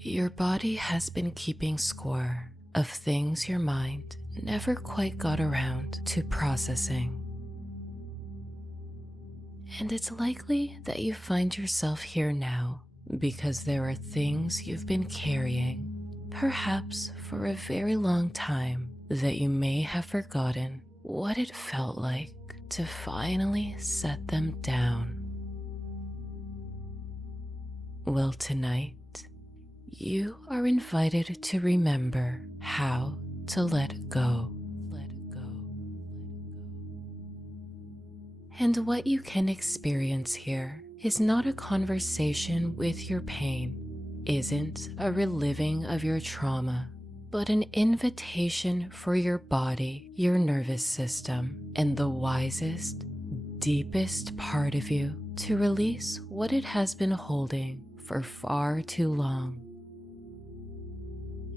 Your body has been keeping score of things your mind never quite got around to processing. And it's likely that you find yourself here now because there are things you've been carrying, perhaps for a very long time, that you may have forgotten what it felt like to finally set them down. Well, tonight, you are invited to remember how to let go. And what you can experience here is not a conversation with your pain, isn't a reliving of your trauma, but an invitation for your body, your nervous system, and the wisest, deepest part of you to release what it has been holding for far too long.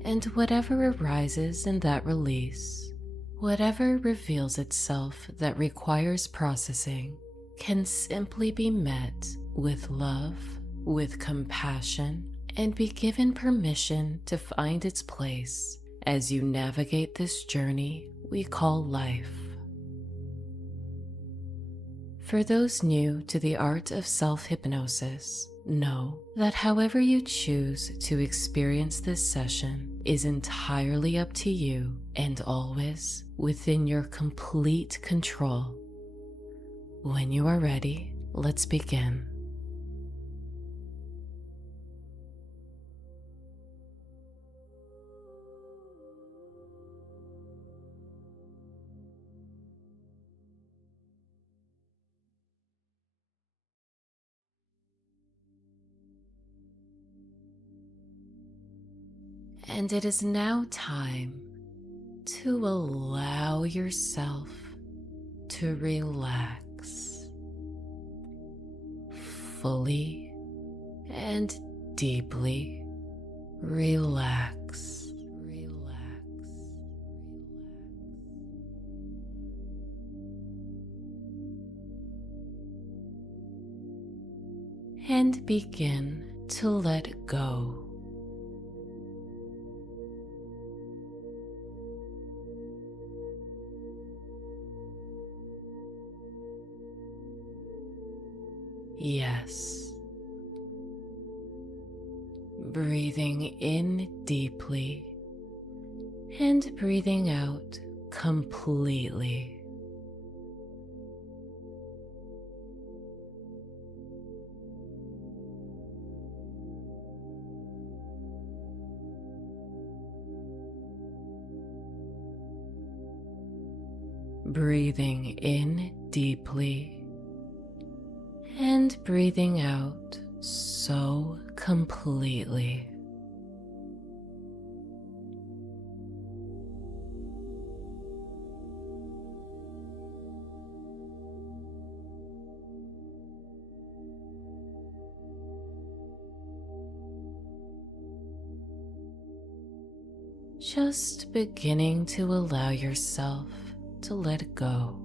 And whatever arises in that release, whatever reveals itself that requires processing, can simply be met with love, with compassion, and be given permission to find its place as you navigate this journey we call life. For those new to the art of self-hypnosis, know that however you choose to experience this session is entirely up to you and always within your complete control. When you are ready, let's begin. And it is now time to allow yourself to relax fully and deeply. Relax. And begin to let go. Yes. Breathing in deeply and breathing out completely. Breathing in deeply and breathing out so completely. Just beginning to allow yourself to let go.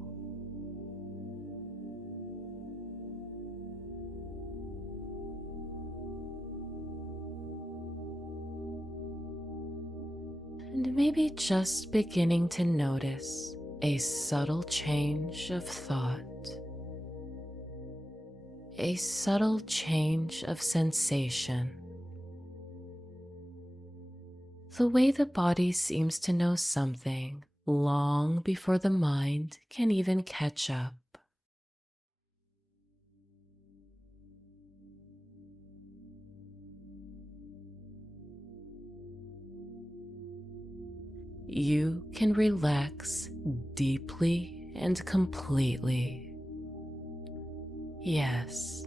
And maybe just beginning to notice a subtle change of thought, a subtle change of sensation. The way the body seems to know something long before the mind can even catch up. You can relax deeply and completely. Yes.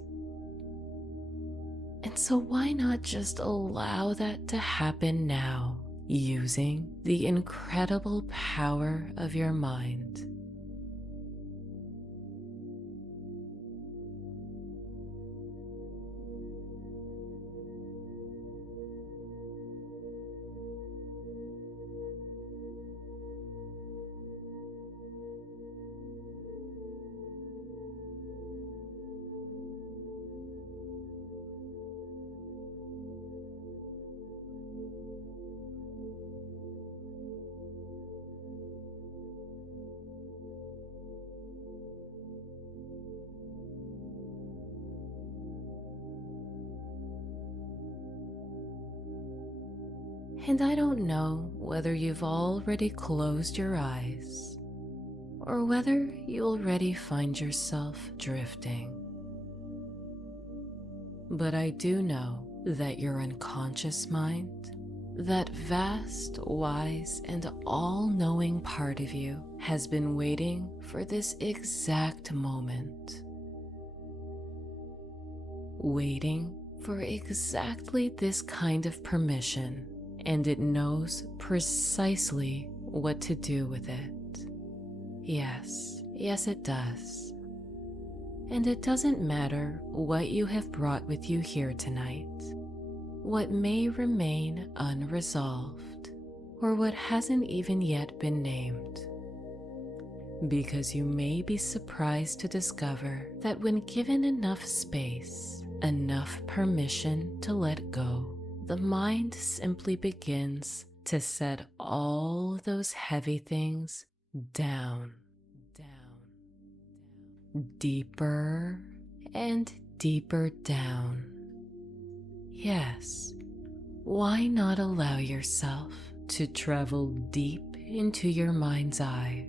And so why not just allow that to happen now, using the incredible power of your mind? And I don't know whether you've already closed your eyes or whether you already find yourself drifting. But I do know that your unconscious mind, that vast, wise, and all-knowing part of you, has been waiting for this exact moment. Waiting for exactly this kind of permission, and it knows precisely what to do with it. Yes, it does. And it doesn't matter what you have brought with you here tonight, what may remain unresolved, or what hasn't even yet been named. Because you may be surprised to discover that when given enough space, enough permission to let go, the mind simply begins to set all those heavy things down, deeper and deeper down. Yes, why not allow yourself to travel deep into your mind's eye?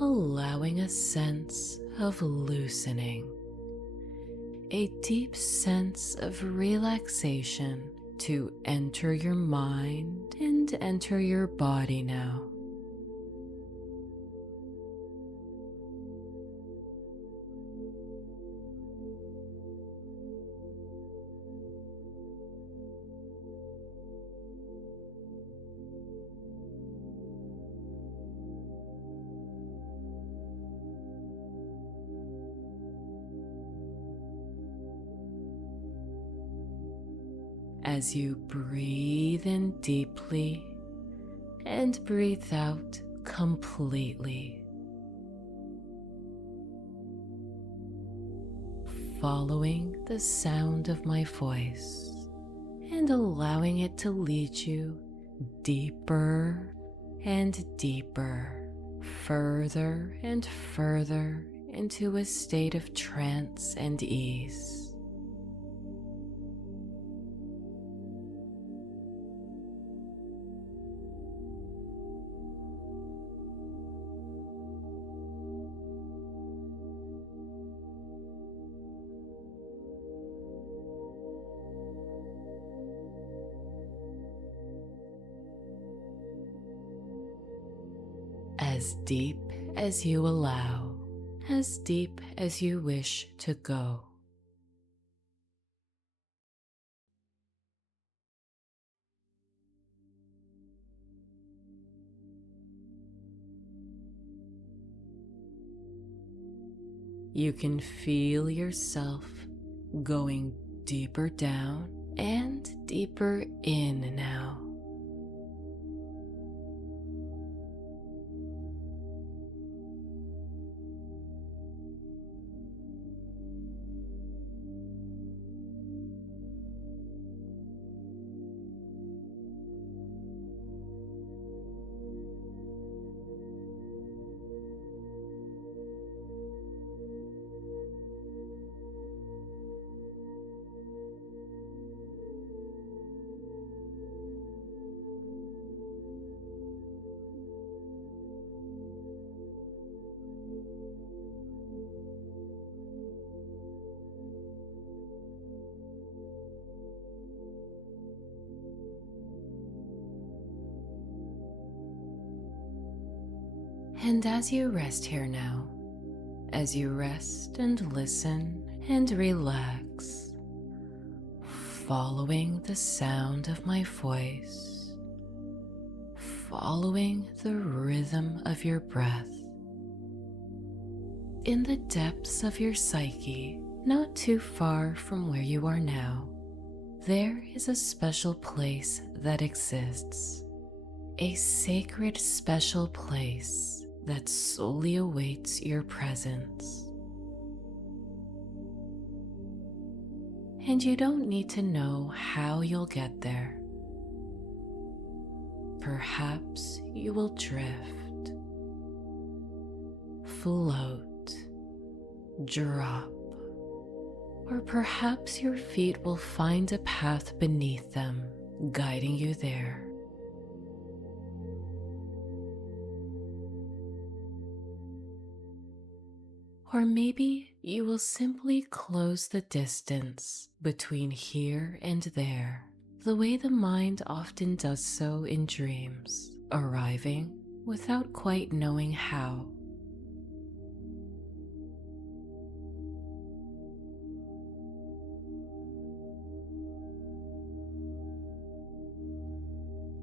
Allowing a sense of loosening, a deep sense of relaxation to enter your mind and enter your body now. As you breathe in deeply and breathe out completely, following the sound of my voice and allowing it to lead you deeper and deeper, further and further into a state of trance and ease. As deep as you allow, as deep as you wish to go. You can feel yourself going deeper down and deeper in now. And as you rest here now, as you rest and listen and relax, following the sound of my voice, following the rhythm of your breath, in the depths of your psyche, not too far from where you are now, there is a special place that exists, a sacred special place that solely awaits your presence. and you don't need to know how you'll get there. Perhaps you will drift, float, drop, or perhaps your feet will find a path beneath them, guiding you there. Or maybe you will simply close the distance between here and there, the way the mind often does so in dreams, arriving without quite knowing how.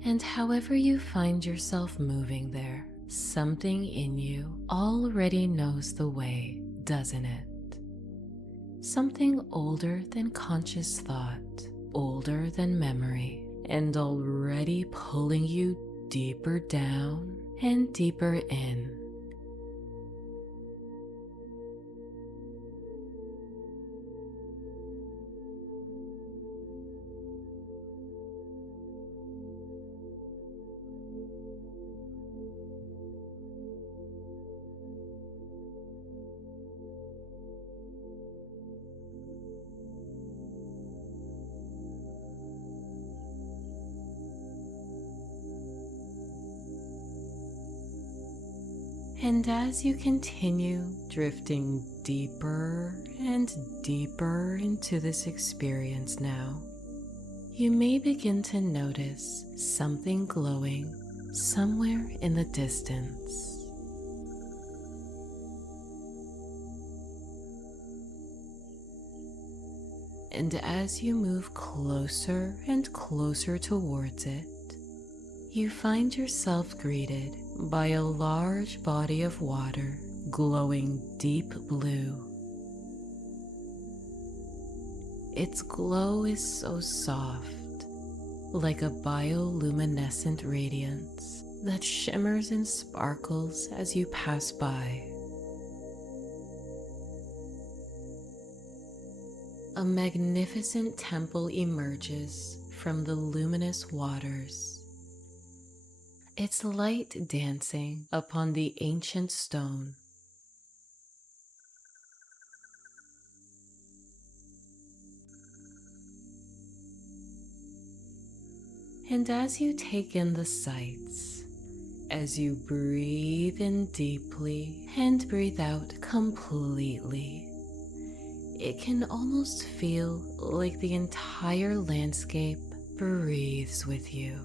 And however you find yourself moving there, something in you already knows the way, doesn't it? Something older than conscious thought, older than memory, and already pulling you deeper down and deeper in. And as you continue drifting deeper and deeper into this experience now, you may begin to notice something glowing somewhere in the distance. And as you move closer and closer towards it, you find yourself greeted by a large body of water glowing deep blue. Its glow is so soft, like a bioluminescent radiance that shimmers and sparkles as you pass by. A magnificent temple emerges from the luminous waters, its light dancing upon the ancient stone. And as you take in the sights, as you breathe in deeply and breathe out completely, it can almost feel like the entire landscape breathes with you.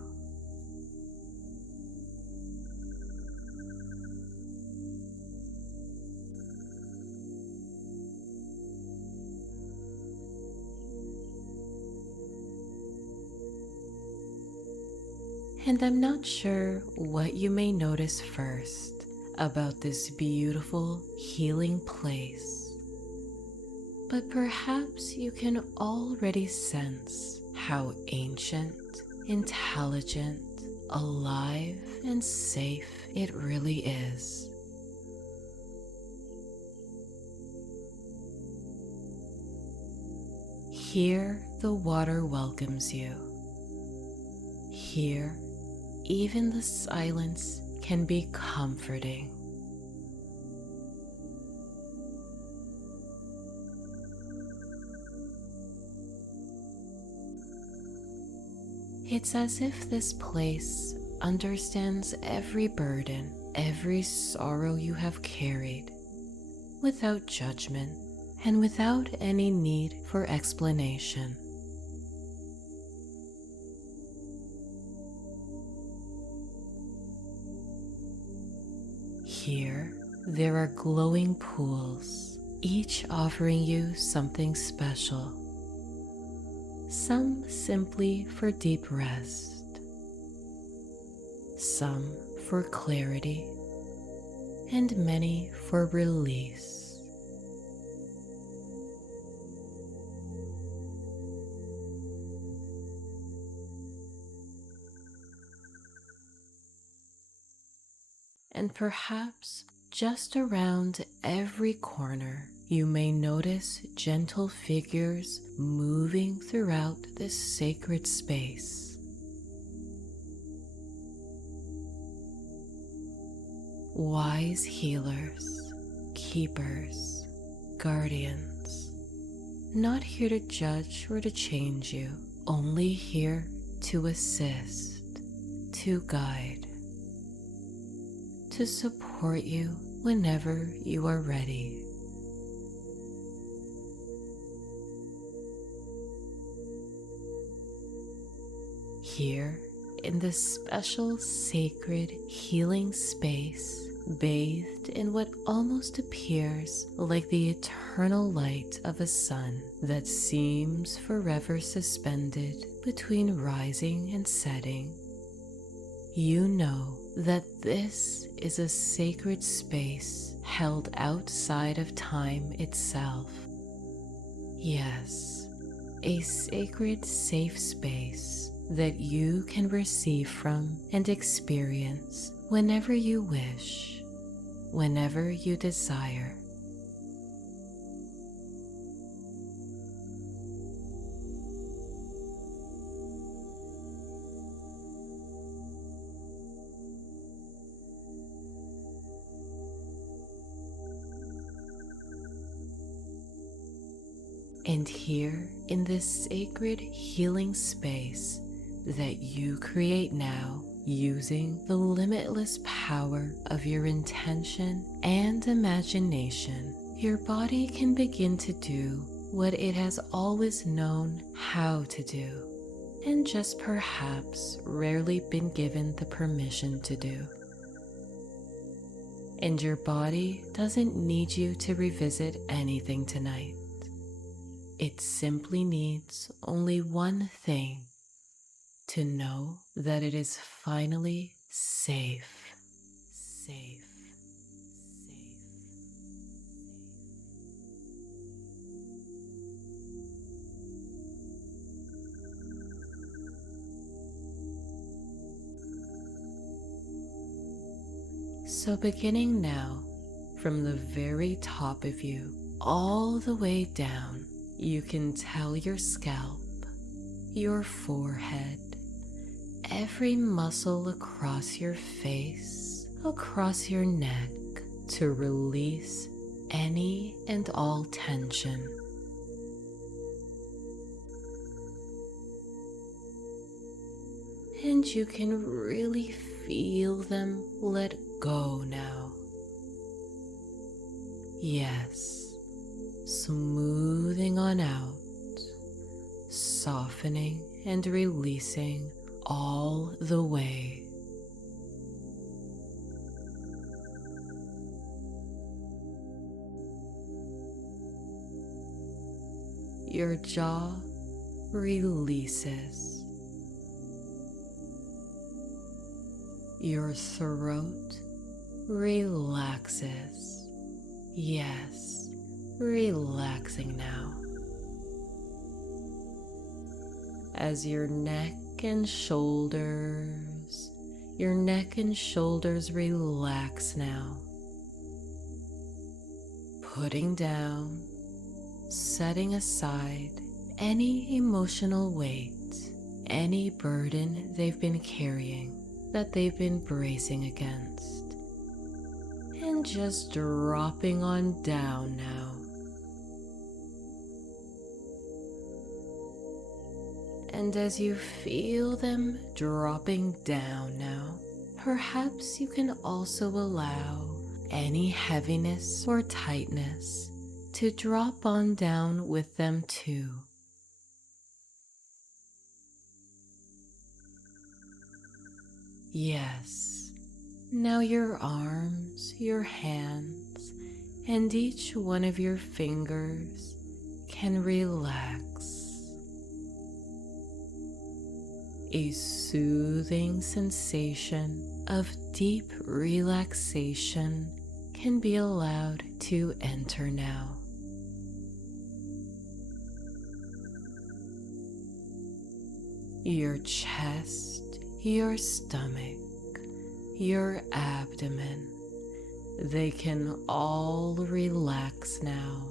And I'm not sure what you may notice first about this beautiful, healing place, but perhaps you can already sense how ancient, intelligent, alive, and safe it really is. Here, the water welcomes you. Here, even the silence can be comforting. It's as if this place understands every burden, every sorrow you have carried, without judgment and without any need for explanation. Here, there are glowing pools, each offering you something special. Some simply for deep rest, some for clarity, and many for release. And perhaps just around every corner you may notice gentle figures moving throughout this sacred space. Wise healers, keepers, guardians, not here to judge or to change you, only here to assist, to guide, to support you whenever you are ready. Here, in this special, sacred, healing space, bathed in what almost appears like the eternal light of a sun that seems forever suspended between rising and setting, you know that this is a sacred space held outside of time itself. Yes, a sacred, safe space that you can receive from and experience whenever you wish, whenever you desire. And here, in this sacred healing space that you create now, using the limitless power of your intention and imagination, your body can begin to do what it has always known how to do, and just perhaps rarely been given the permission to do. And your body doesn't need you to revisit anything tonight. It simply needs only one thing: to know that it is finally safe. So beginning now, from the very top of you, all the way down, you can tell your scalp, your forehead, every muscle across your face, across your neck, to release any and all tension. And you can really feel them let go now. Yes. Smoothing on out, softening and releasing all the way. Your jaw releases. Your throat relaxes. Yes. Relaxing now. As your neck and shoulders relax now. Putting down, setting aside any emotional weight, any burden they've been carrying that they've been bracing against. And just dropping on down now. And as you feel them dropping down now, perhaps you can also allow any heaviness or tightness to drop on down with them too. Yes, now your arms, your hands, and each one of your fingers can relax. A soothing sensation of deep relaxation can be allowed to enter now. Your chest, your stomach, your abdomen, they can all relax now.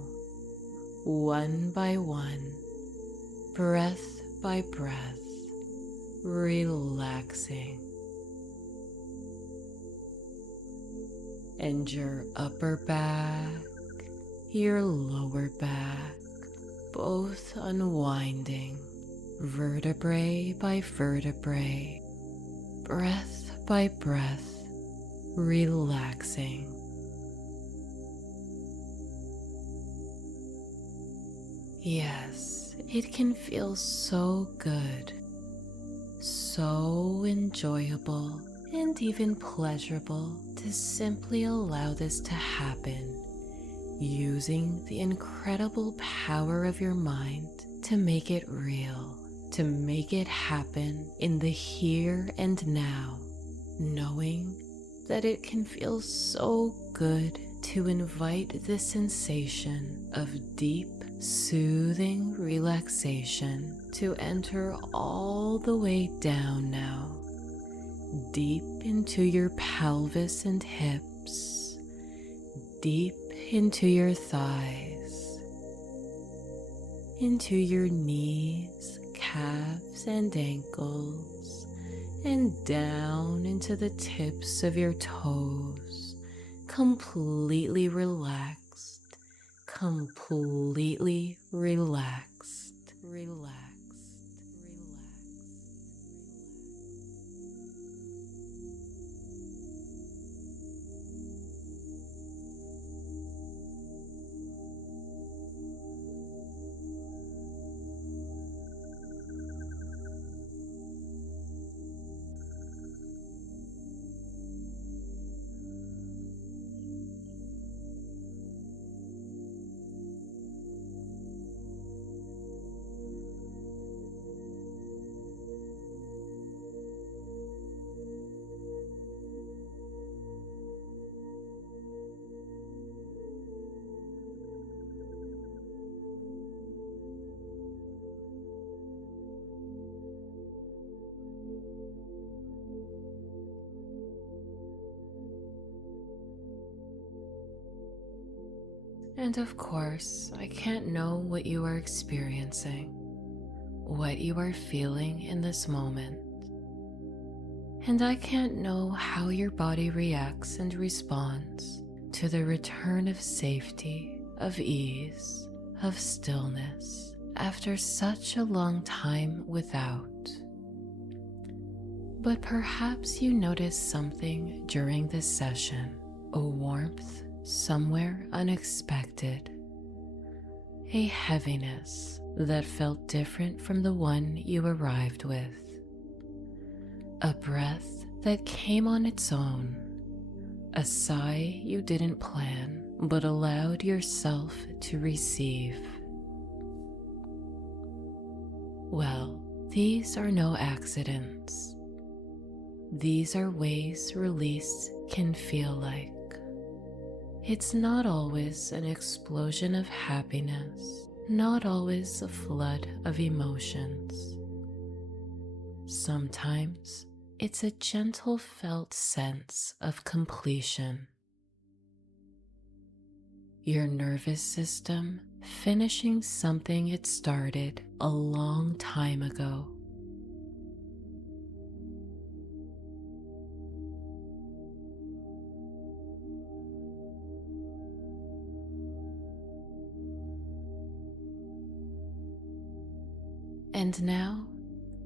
one by one, breath by breath, relaxing. And your upper back, your lower back, both unwinding, vertebrae by vertebrae, breath by breath, relaxing. Yes, it can feel so good, so enjoyable, and even pleasurable to simply allow this to happen, using the incredible power of your mind to make it real, to make it happen in the here and now, knowing that it can feel so good to invite the sensation of deep, soothing relaxation to enter all the way down now, deep into your pelvis and hips, deep into your thighs, into your knees, calves, and ankles, and down into the tips of your toes, completely relaxed, completely relaxed, relaxed. And of course, I can't know what you are experiencing, what you are feeling in this moment. And I can't know how your body reacts and responds to the return of safety, of ease, of stillness after such a long time without. But perhaps you notice something during this session, a warmth somewhere unexpected, a heaviness that felt different from the one you arrived with, a breath that came on its own, a sigh you didn't plan but allowed yourself to receive. Well, these are no accidents. These are ways release can feel like. It's not always an explosion of happiness, not always a flood of emotions. Sometimes it's a gentle felt sense of completion. Your nervous system finishing something it started a long time ago. And now,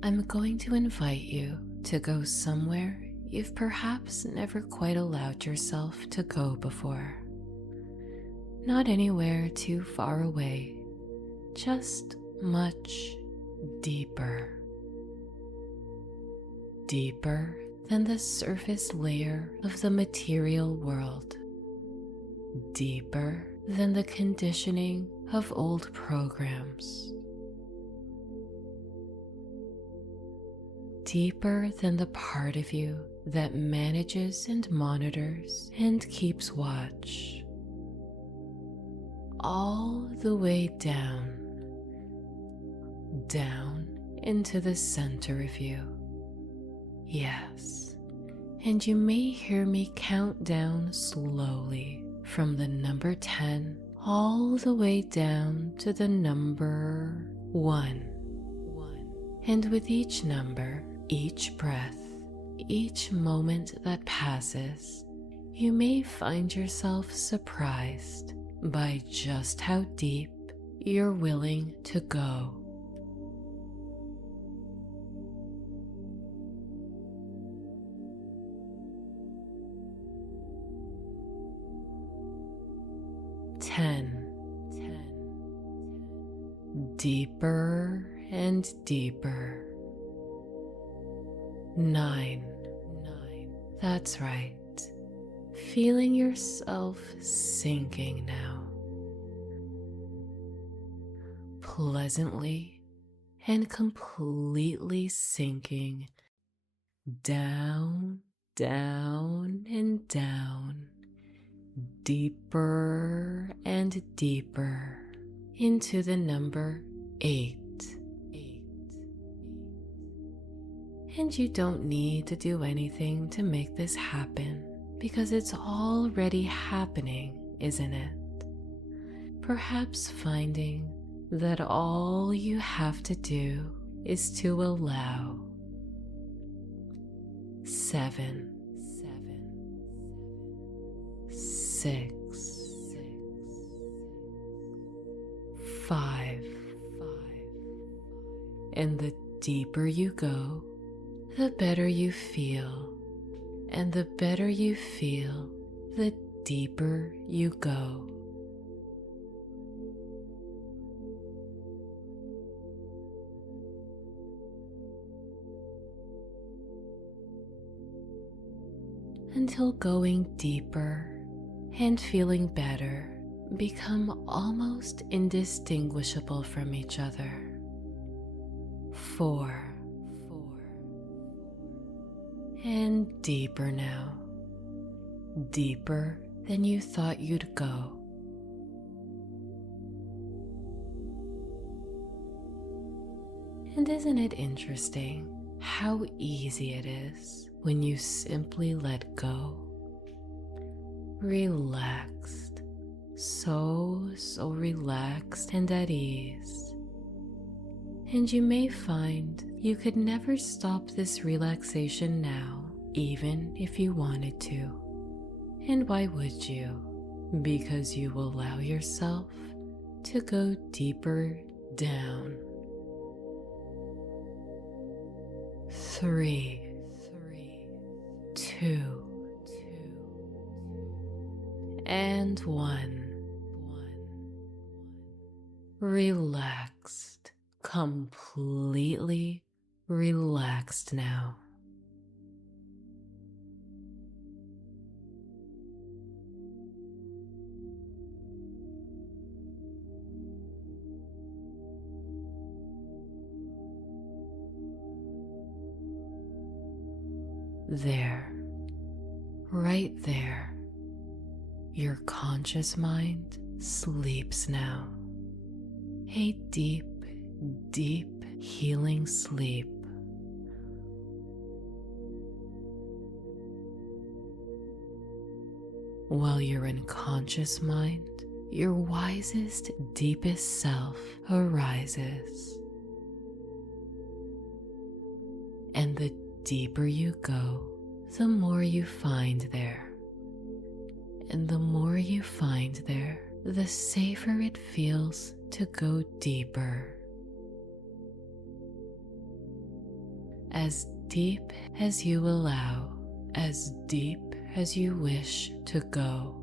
I'm going to invite you to go somewhere you've perhaps never quite allowed yourself to go before. Not anywhere too far away, just much deeper. Deeper than the surface layer of the material world. Deeper than the conditioning of old programs. Deeper than the part of you that manages and monitors and keeps watch. All the way down, down into the center of you. Yes, and you may hear me count down slowly from the number 10 all the way down to the number 1. And with each number, each breath, each moment that passes, you may find yourself surprised by just how deep you're willing to go. 10. Deeper and deeper. 9. That's right. Feeling yourself sinking now. Pleasantly and completely sinking down, down, and down, deeper and deeper into the number 8. And you don't need to do anything to make this happen, because it's already happening, isn't it? Perhaps finding that all you have to do is to allow. 7. 6. 5. And the deeper you go, the better you feel. And the better you feel, the deeper you go. Until going deeper and feeling better become almost indistinguishable from each other. 4. And deeper now, deeper than you thought you'd go. And isn't it interesting how easy it is when you simply let go? Relaxed, so relaxed and at ease. And you may find you could never stop this relaxation now, even if you wanted to. And why would you? Because you allow yourself to go deeper down. 3, 2, and 1. Relaxed, completely relaxed now. There, right there, your conscious mind sleeps now. A deep, deep healing sleep. While your unconscious mind, your wisest, deepest self arises. And the deeper you go, the more you find there. And the more you find there, the safer it feels to go deeper. As deep as you allow, as deep as you wish to go.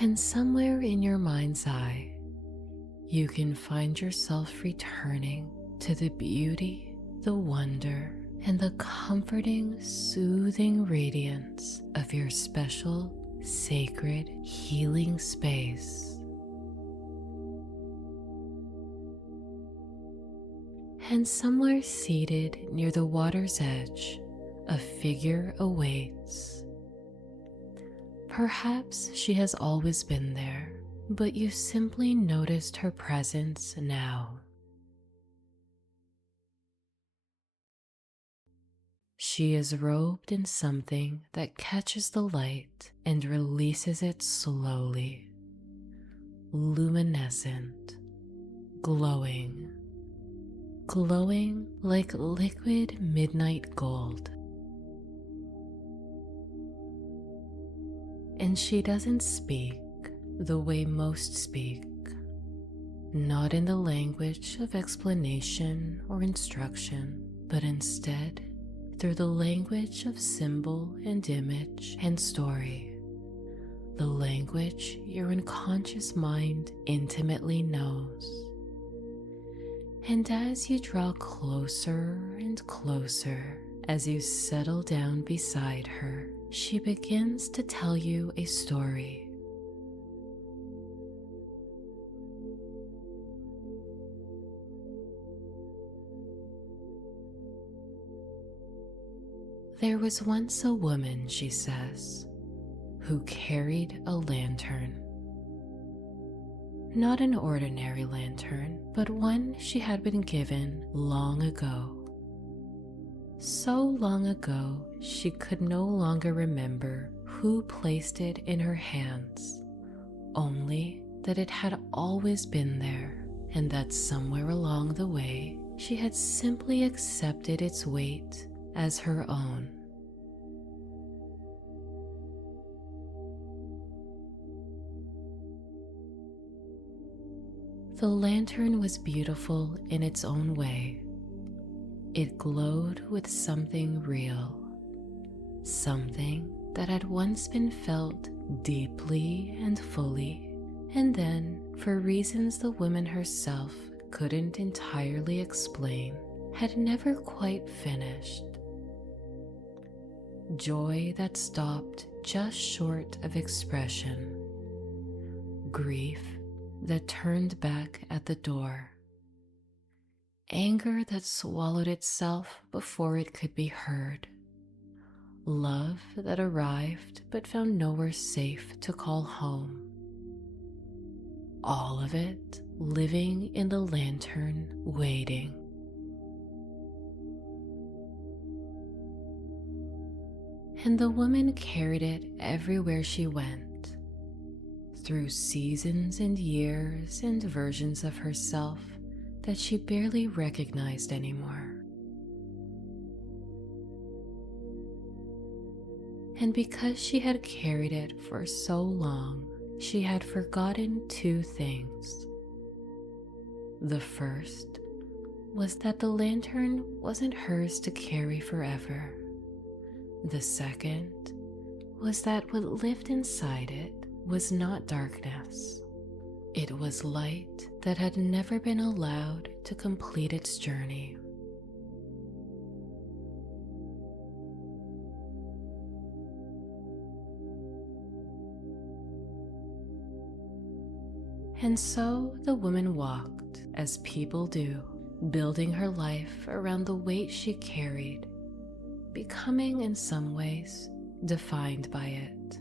And somewhere in your mind's eye, you can find yourself returning to the beauty, the wonder, and the comforting, soothing radiance of your special, sacred, healing space. And somewhere seated near the water's edge, a figure awaits. Perhaps she has always been there, but you simply noticed her presence now. She is robed in something that catches the light and releases it slowly. Luminescent, glowing like liquid midnight gold. And she doesn't speak the way most speak, not in the language of explanation or instruction, but instead through the language of symbol and image and story, the language your unconscious mind intimately knows. And as you draw closer and closer, as you settle down beside her, she begins to tell you a story. There was once a woman, she says, who carried a lantern. Not an ordinary lantern, but one she had been given long ago. So long ago, she could no longer remember who placed it in her hands, only that it had always been there, and that somewhere along the way, she had simply accepted its weight as her own. The lantern was beautiful in its own way. It glowed with something real, something that had once been felt deeply and fully, and then, for reasons the woman herself couldn't entirely explain, had never quite finished. Joy that stopped just short of expression. Grief that turned back at the door. Anger that swallowed itself before it could be heard. Love that arrived but found nowhere safe to call home. All of it living in the lantern, waiting. And the woman carried it everywhere she went, through seasons and years and versions of herself that she barely recognized anymore. And because she had carried it for so long, she had forgotten two things. The first was that the lantern wasn't hers to carry forever. The second was that what lived inside it was not darkness. It was light that had never been allowed to complete its journey. And so the woman walked, as people do, building her life around the weight she carried, becoming in some ways defined by it,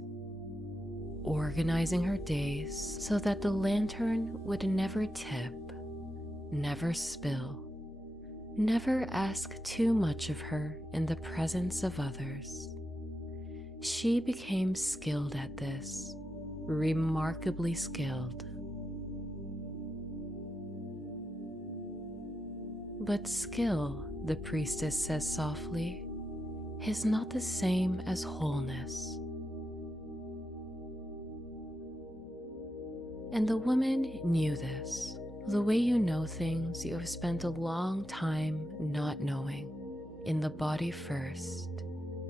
organizing her days so that the lantern would never tip, never spill, never ask too much of her in the presence of others. She became skilled at this, remarkably skilled. But skill, the priestess says softly, is not the same as wholeness. And the woman knew this, the way you know things you have spent a long time not knowing. In the body first,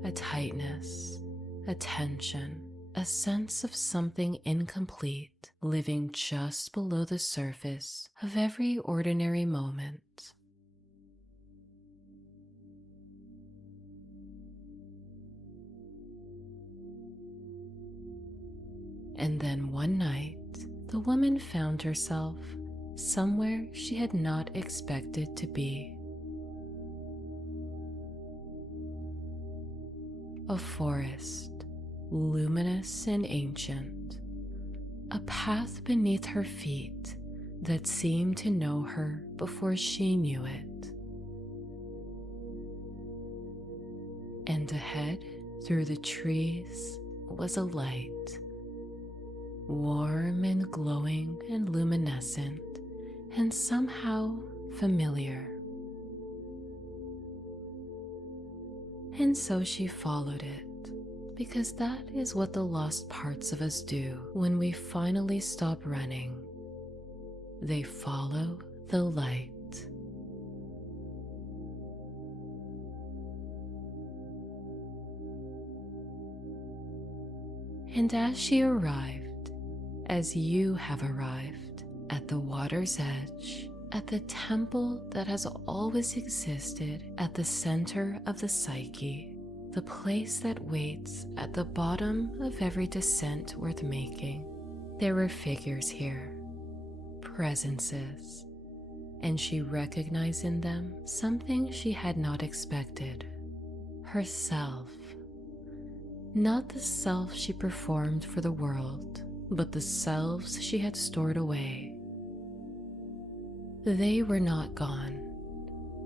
a tightness, a tension, a sense of something incomplete living just below the surface of every ordinary moment. And then one night, the woman found herself somewhere she had not expected to be. a forest, luminous and ancient, a path beneath her feet that seemed to know her before she knew it. And ahead, through the trees, was a light, warm and glowing and luminescent, and somehow familiar. And so she followed it, because that is what the lost parts of us do when we finally stop running. They follow the light. And as she arrived, as you have arrived, at the water's edge, at the temple that has always existed at the center of the psyche, the place that waits at the bottom of every descent worth making, there were figures here, presences, and she recognized in them something she had not expected, herself. Not the self she performed for the world, but the selves she had stored away. They were not gone.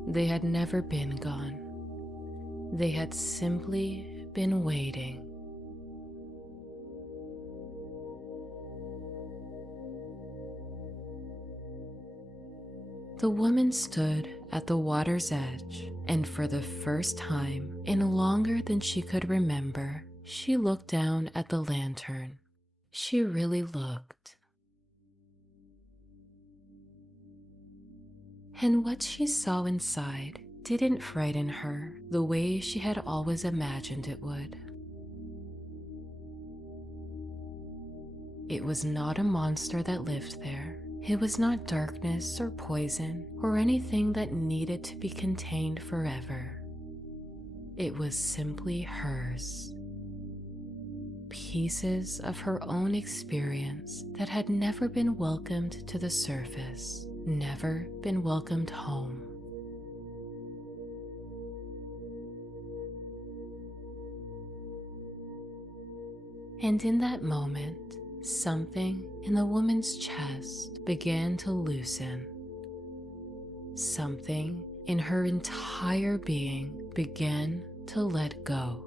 They had never been gone. They had simply been waiting. The woman stood at the water's edge, and for the first time in longer than she could remember, she looked down at the lantern. She really looked. And what she saw inside didn't frighten her the way she had always imagined it would. It was not a monster that lived there. It was not darkness or poison or anything that needed to be contained forever. It was simply hers. Pieces of her own experience that had never been welcomed to the surface, never been welcomed home. And in that moment, something in the woman's chest began to loosen. Something in her entire being began to let go.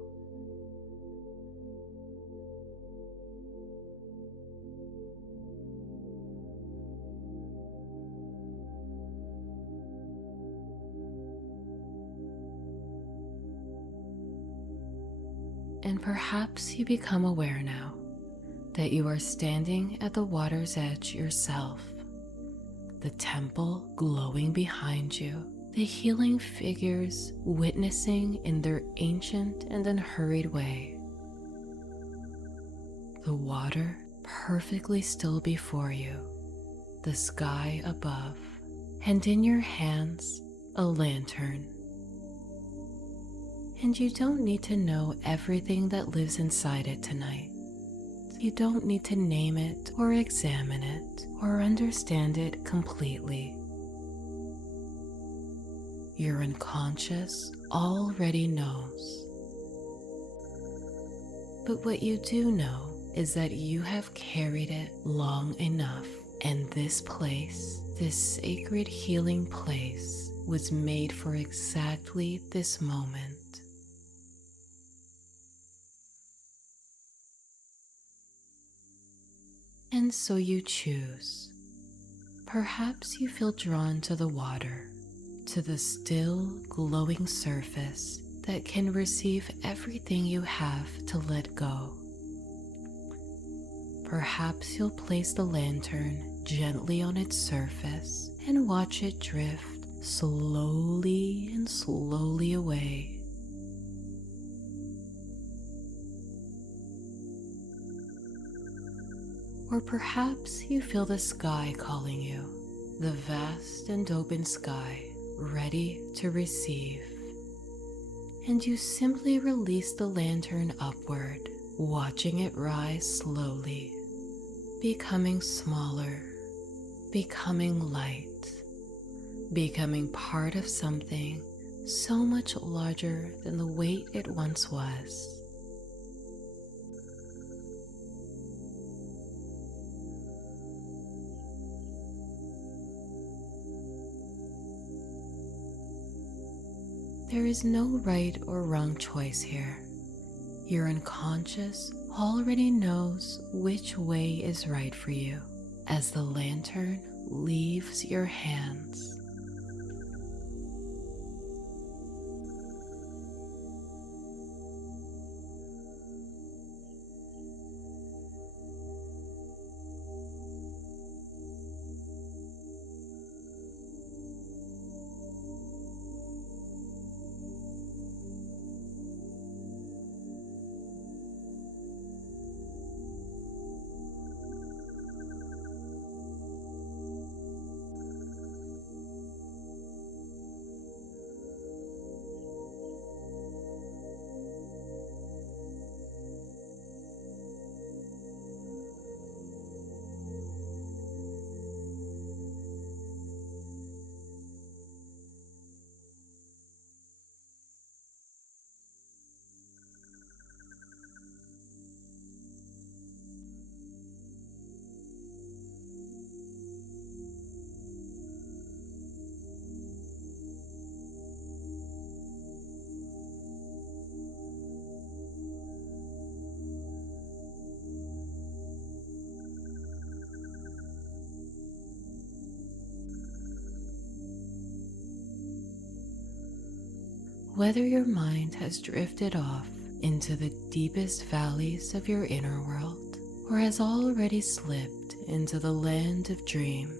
And perhaps you become aware now that you are standing at the water's edge yourself, the temple glowing behind you, the healing figures witnessing in their ancient and unhurried way, the water perfectly still before you, the sky above, and in your hands a lantern. And you don't need to know everything that lives inside it tonight. You don't need to name it or examine it or understand it completely. Your unconscious already knows. But what you do know is that you have carried it long enough, and this place, this sacred healing place, was made for exactly this moment. And so you choose. Perhaps you feel drawn to the water, to the still, glowing surface that can receive everything you have to let go. Perhaps you'll place the lantern gently on its surface and watch it drift slowly and slowly away. Or perhaps you feel the sky calling you, the vast and open sky, ready to receive. And you simply release the lantern upward, watching it rise slowly, becoming smaller, becoming light, becoming part of something so much larger than the weight it once was. There is no right or wrong choice here. Your unconscious already knows which way is right for you as the lantern leaves your hands. Whether your mind has drifted off into the deepest valleys of your inner world or has already slipped into the land of dreams,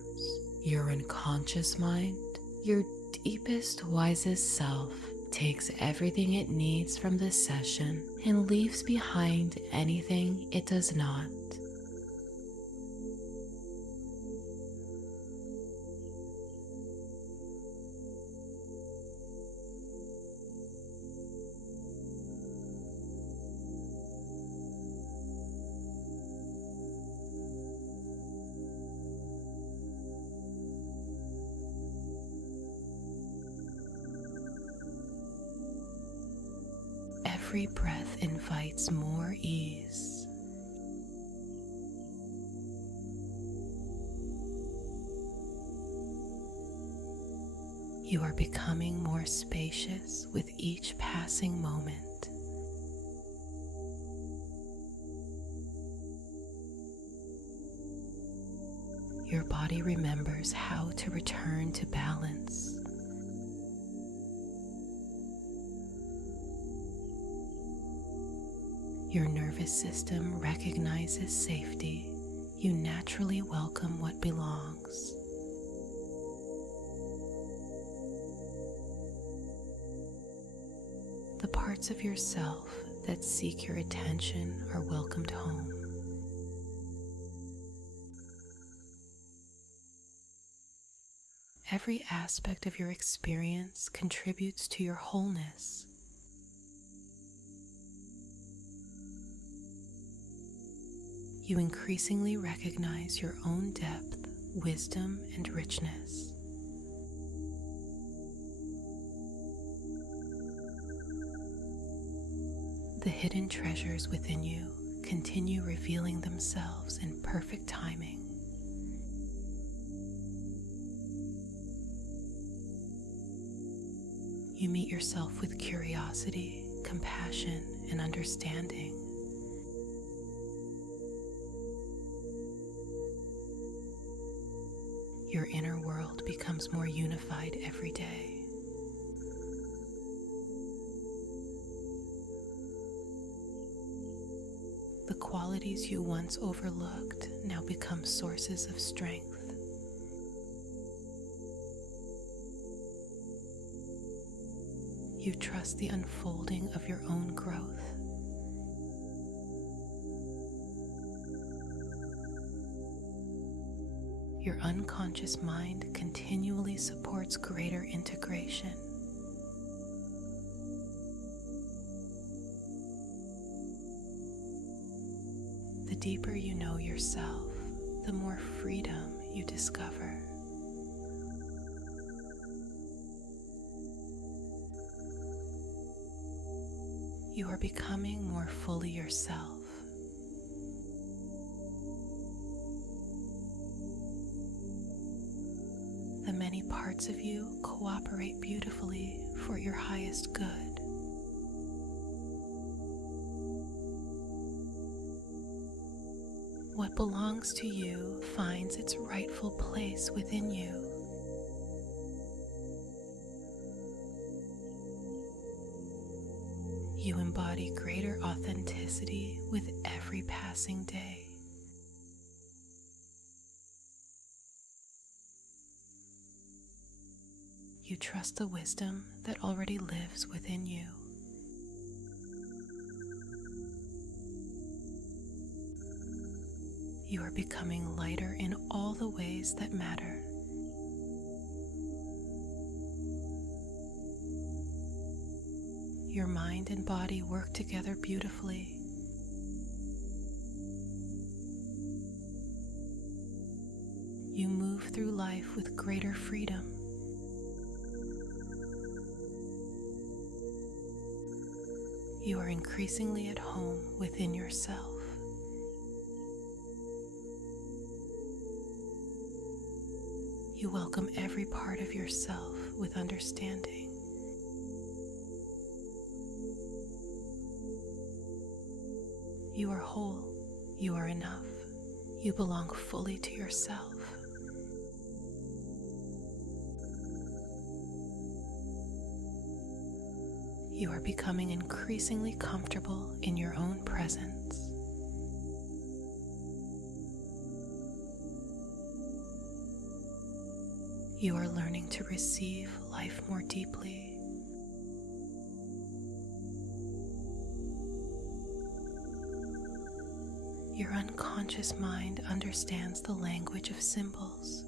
your unconscious mind, your deepest, wisest self, takes everything it needs from this session and leaves behind anything it does not. Every breath invites more ease. You are becoming more spacious with each passing moment. Your body remembers how to return to balance. Your nervous system recognizes safety. You naturally welcome what belongs. The parts of yourself that seek your attention are welcomed home. Every aspect of your experience contributes to your wholeness. You increasingly recognize your own depth, wisdom, and richness. The hidden treasures within you continue revealing themselves in perfect timing. You meet yourself with curiosity, compassion, and understanding. Your inner world becomes more unified every day. The qualities you once overlooked now become sources of strength. You trust the unfolding of your own growth. Your unconscious mind continually supports greater integration. The deeper you know yourself, the more freedom you discover. You are becoming more fully yourself. The many parts parts of you cooperate beautifully for your highest good. What belongs to you finds its rightful place within you. You embody greater authenticity with every passing day. You trust the wisdom that already lives within you. You are becoming lighter in all the ways that matter. Your mind and body work together beautifully. You move through life with greater freedom. You are increasingly at home within yourself. You welcome every part of yourself with understanding. You are whole. You are enough. You belong fully to yourself. You are becoming increasingly comfortable in your own presence. You are learning to receive life more deeply. Your unconscious mind understands the language of symbols.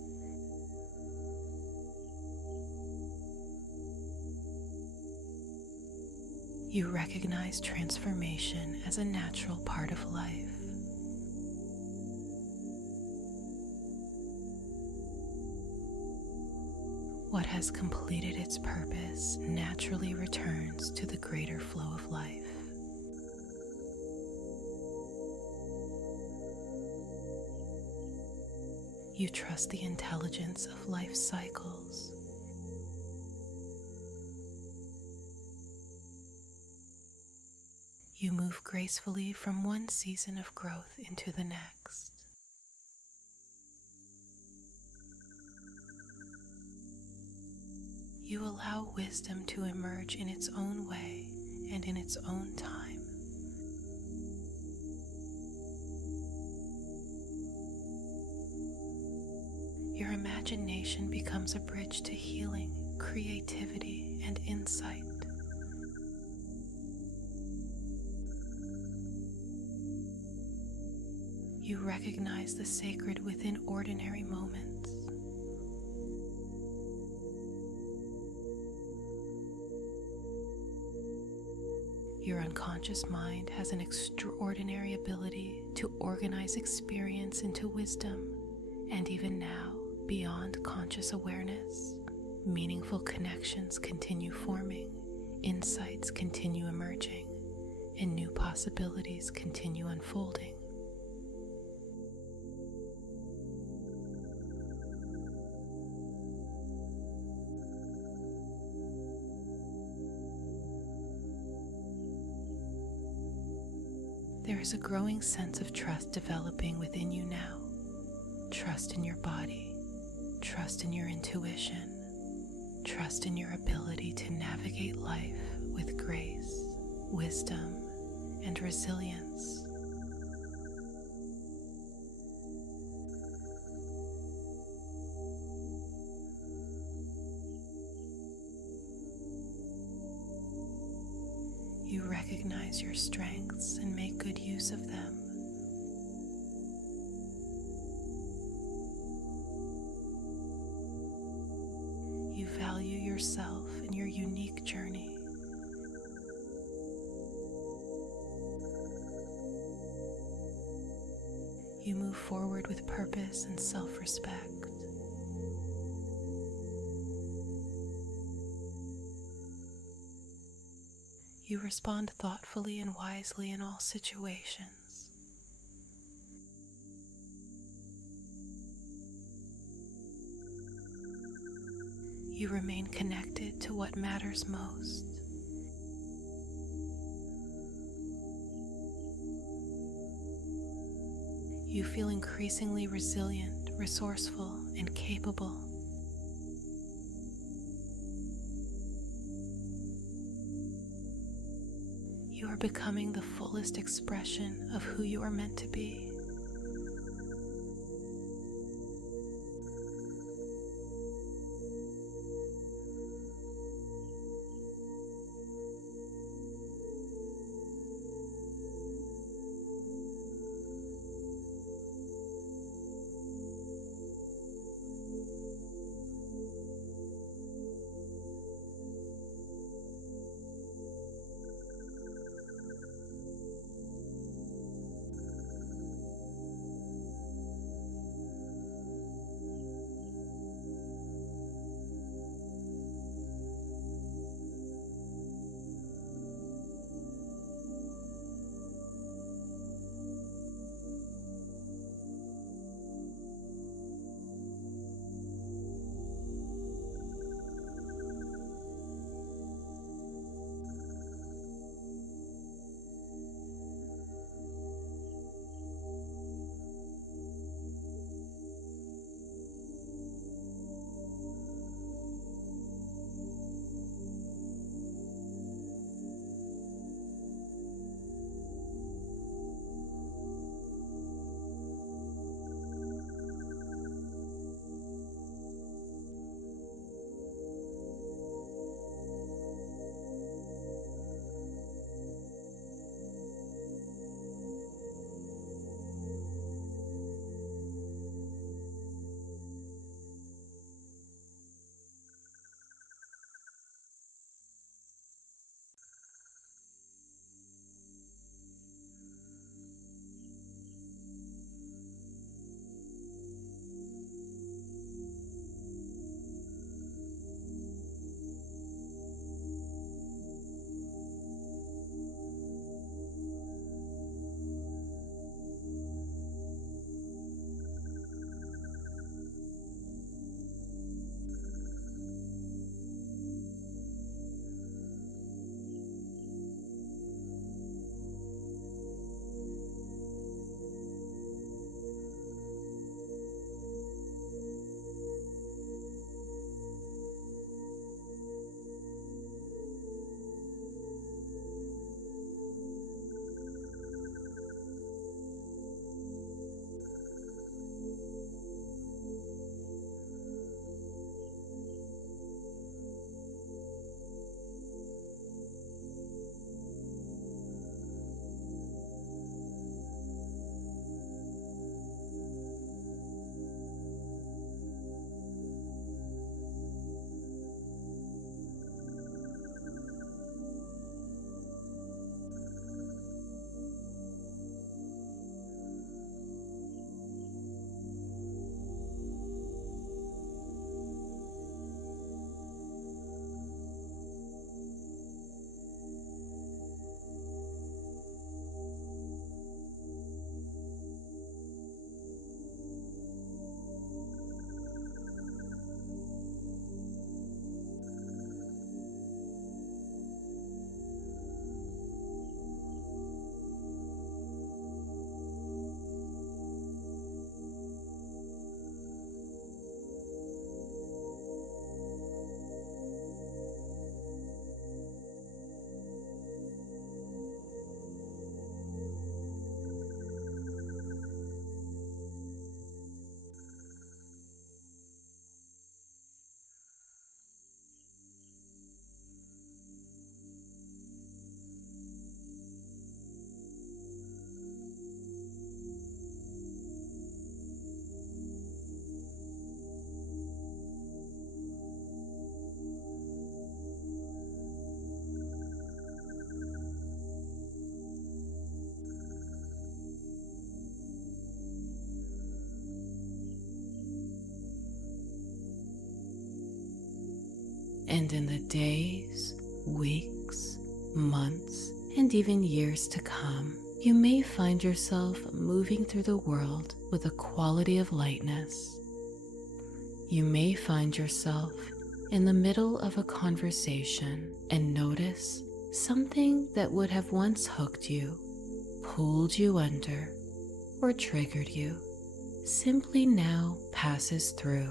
You recognize transformation as a natural part of life. What has completed its purpose naturally returns to the greater flow of life. You trust the intelligence of life cycles. You move gracefully from one season of growth into the next. You allow wisdom to emerge in its own way and in its own time. Your imagination becomes a bridge to healing, creativity, and insight. You recognize the sacred within ordinary moments. Your unconscious mind has an extraordinary ability to organize experience into wisdom, and even now, beyond conscious awareness, meaningful connections continue forming, insights continue emerging, and new possibilities continue unfolding. There is a growing sense of trust developing within you now. Trust in your body, trust in your intuition, trust in your ability to navigate life with grace, wisdom, and resilience. You recognize your strengths and make good use of them. You value yourself and your unique journey. You move forward with purpose and self-respect. You respond thoughtfully and wisely in all situations. you remain connected to what matters most. You feel increasingly resilient, resourceful, and capable. You are becoming the fullest expression of who you are meant to be. And in the days, weeks, months, and even years to come, you may find yourself moving through the world with a quality of lightness. You may find yourself in the middle of a conversation and notice something that would have once hooked you, pulled you under, or triggered you simply now passes through.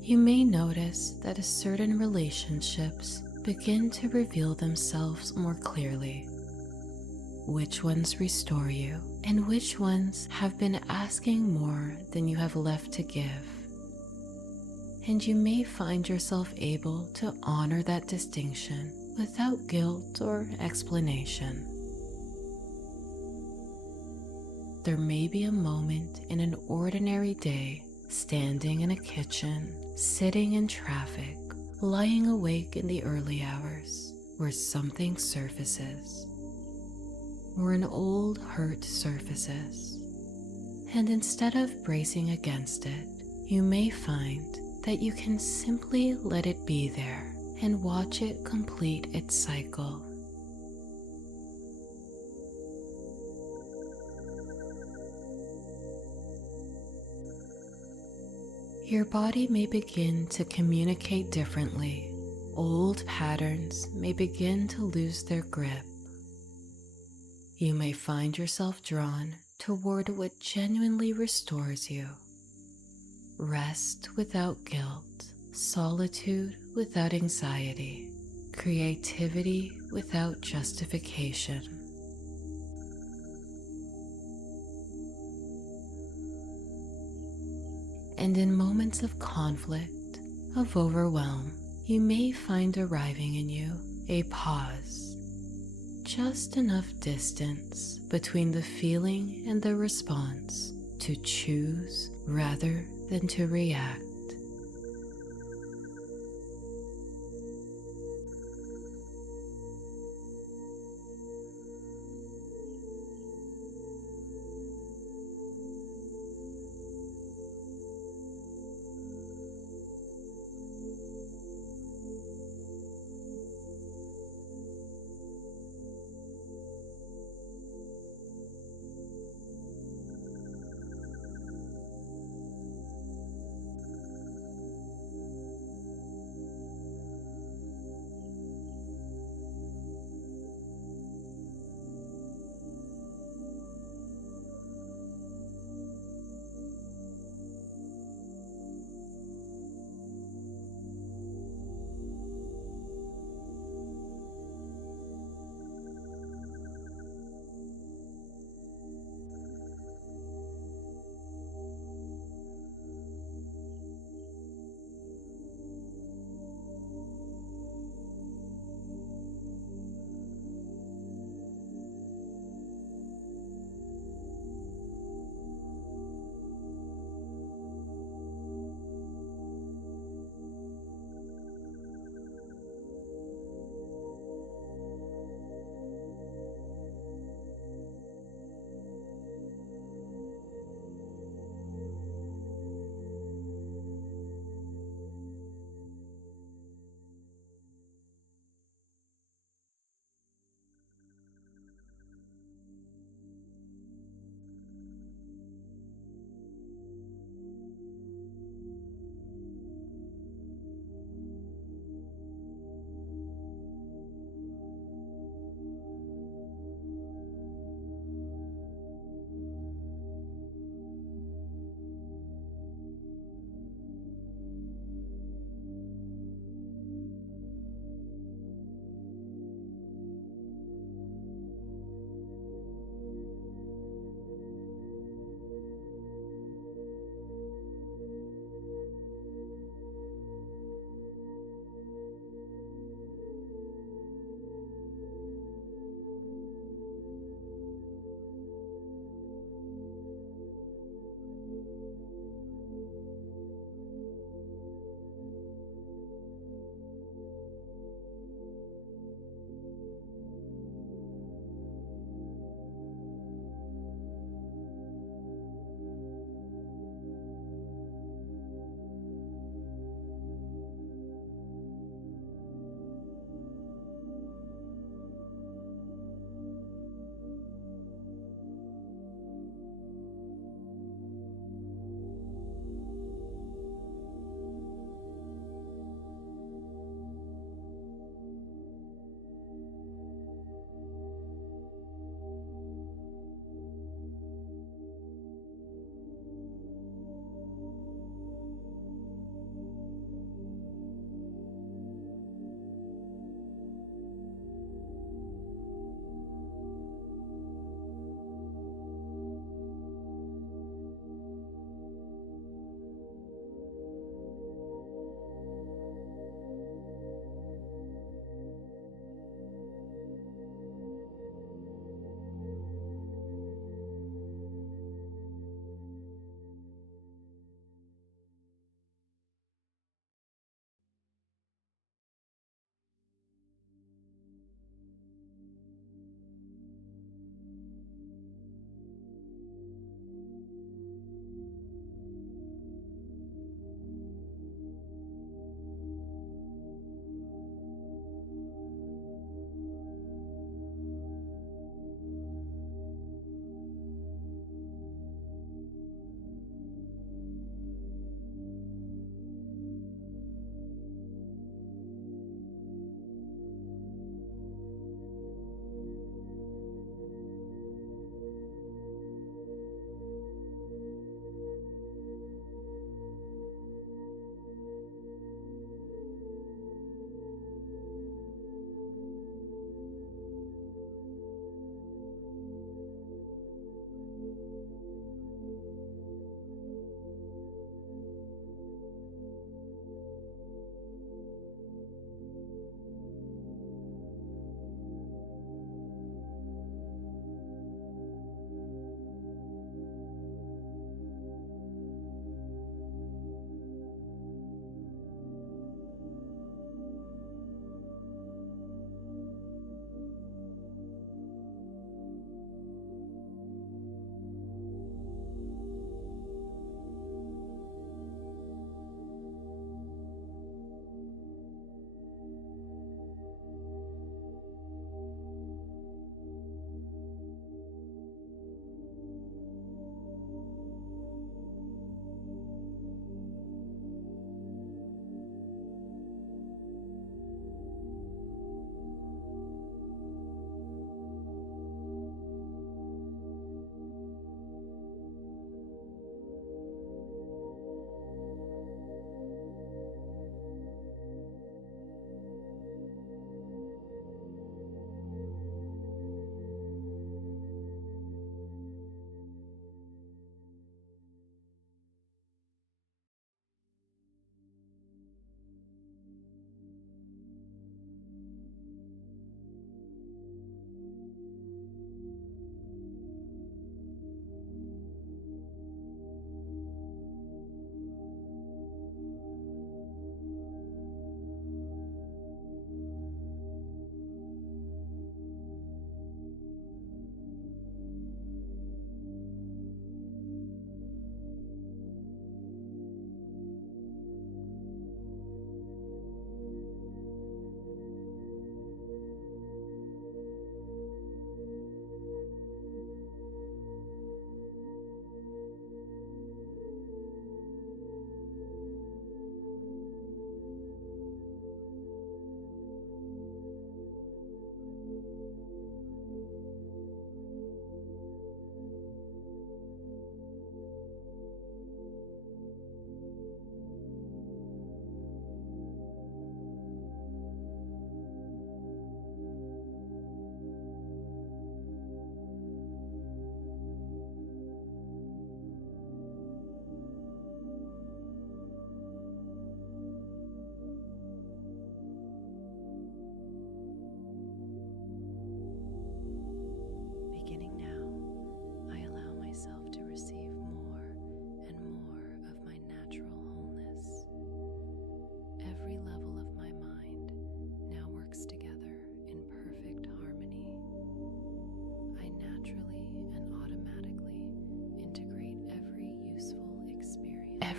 You may notice that certain relationships begin to reveal themselves more clearly. Which ones restore you and which ones have been asking more than you have left to give. And you may find yourself able to honor that distinction without guilt or explanation. There may be a moment in an ordinary day, standing in a kitchen, sitting in traffic, lying awake in the early hours, where something surfaces, or an old hurt surfaces, and instead of bracing against it, you may find that you can simply let it be there and watch it complete its cycle. Your body may begin to communicate differently. Old patterns may begin to lose their grip. You may find yourself drawn toward what genuinely restores you. Rest without guilt, solitude without anxiety, creativity without justification. And in moments of conflict, of overwhelm, you may find arriving in you a pause, just enough distance between the feeling and the response to choose rather than to react.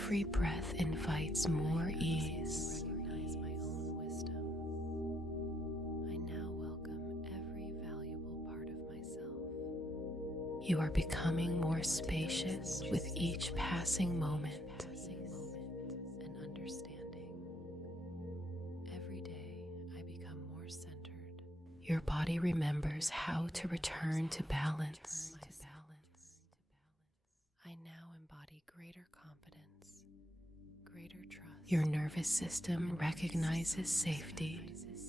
Every breath invites more ease. Recognize my own wisdom. I now welcome every valuable part of myself. You are becoming more spacious with each passing moment. And understanding. Every day I become more centered. Your body remembers how to return to balance. I now embody greater confidence, greater trust. Your nervous system recognizes safety.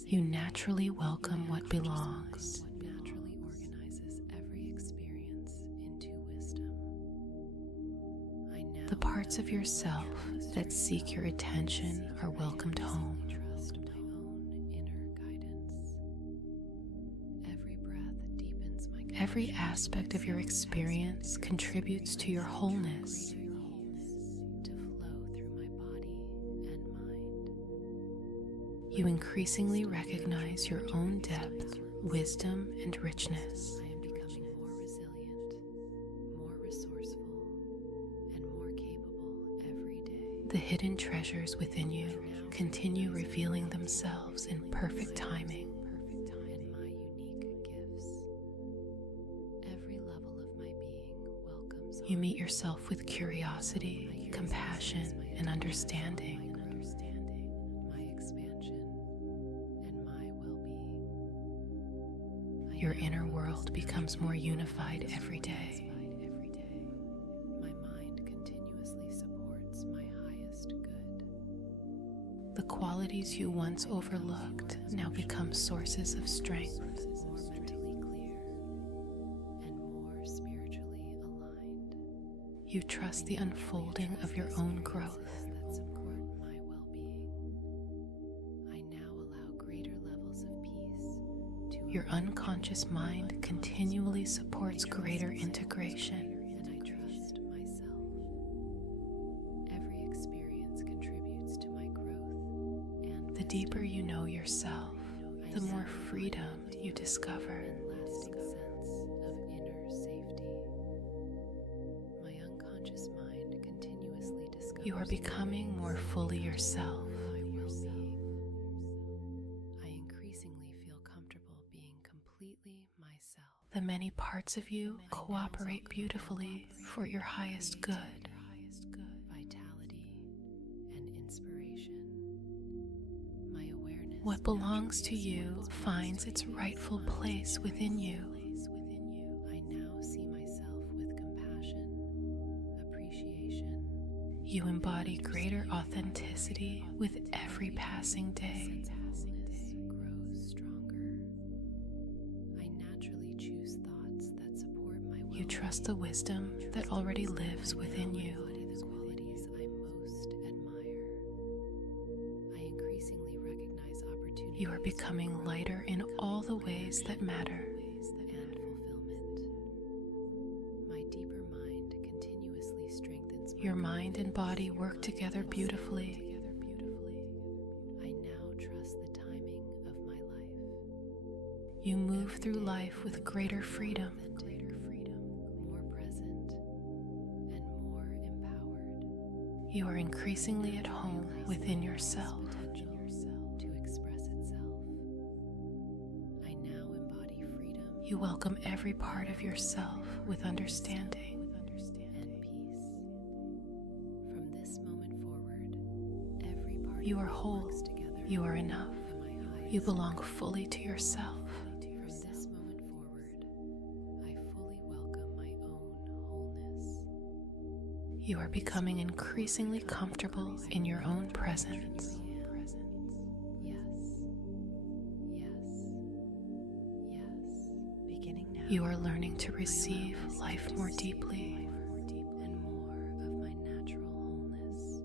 You naturally welcome what belongs. What naturally organizes every experience into wisdom. I now The parts of yourself that seek your attention are welcomed home. trust my own inner guidance. Every breath deepens my Every aspect of your experience contributes to your wholeness. to flow through my body and mind. You increasingly recognize your own depth, wisdom, and richness. I am becoming more resilient, more resourceful, and more capable every day. The hidden treasures within you continue revealing themselves in perfect timing. And my unique gifts. Every level of my being welcomes You meet yourself with curiosity, compassion, and understanding. my expansion, and my well-being. Your inner world becomes more unified every day. My mind continuously supports my highest good. The qualities you once overlooked now become sources of strength. More mentally clear and more spiritually aligned. You trust the unfolding of your own growth. That support my well-being. I now allow greater levels of peace to Your unconscious mind continually supports greater integration. and I trust myself. Every experience contributes to my growth and The deeper you know yourself, the more freedom you discover. lasting sense of inner safety. My unconscious mind continuously discovers You are becoming more fully yourself. my well-being. I increasingly feel comfortable being completely myself. The many parts of you cooperate beautifully for your highest good. Vitality and inspiration. My awareness. What belongs to you finds its rightful place within you. I now see myself with compassion, appreciation. You embody greater authenticity with every passing day. Wholeness grows stronger. I naturally choose thoughts that support my well-being. You trust the wisdom that already lives within you. Embody the qualities I most admire. I increasingly recognize opportunities You are becoming lighter in all the ways that matter. and fulfillment. My deeper mind continuously strengthens my Your mind and body work together beautifully. I now trust the timing of my life. You move through life with greater freedom. More present, and more empowered. You are increasingly at home within yourself. Potential to express itself. I now embody freedom You welcome every part of yourself with understanding. and peace. From this moment forward, every part You of are me whole. works together You are enough. for my highest You belong fully to yourself. From this moment forward, I fully welcome my own wholeness. You are becoming increasingly comfortable in your own presence. Yes. Yes. Yes. Beginning now. You are learning to receive life more deeply. And more of my natural wholeness.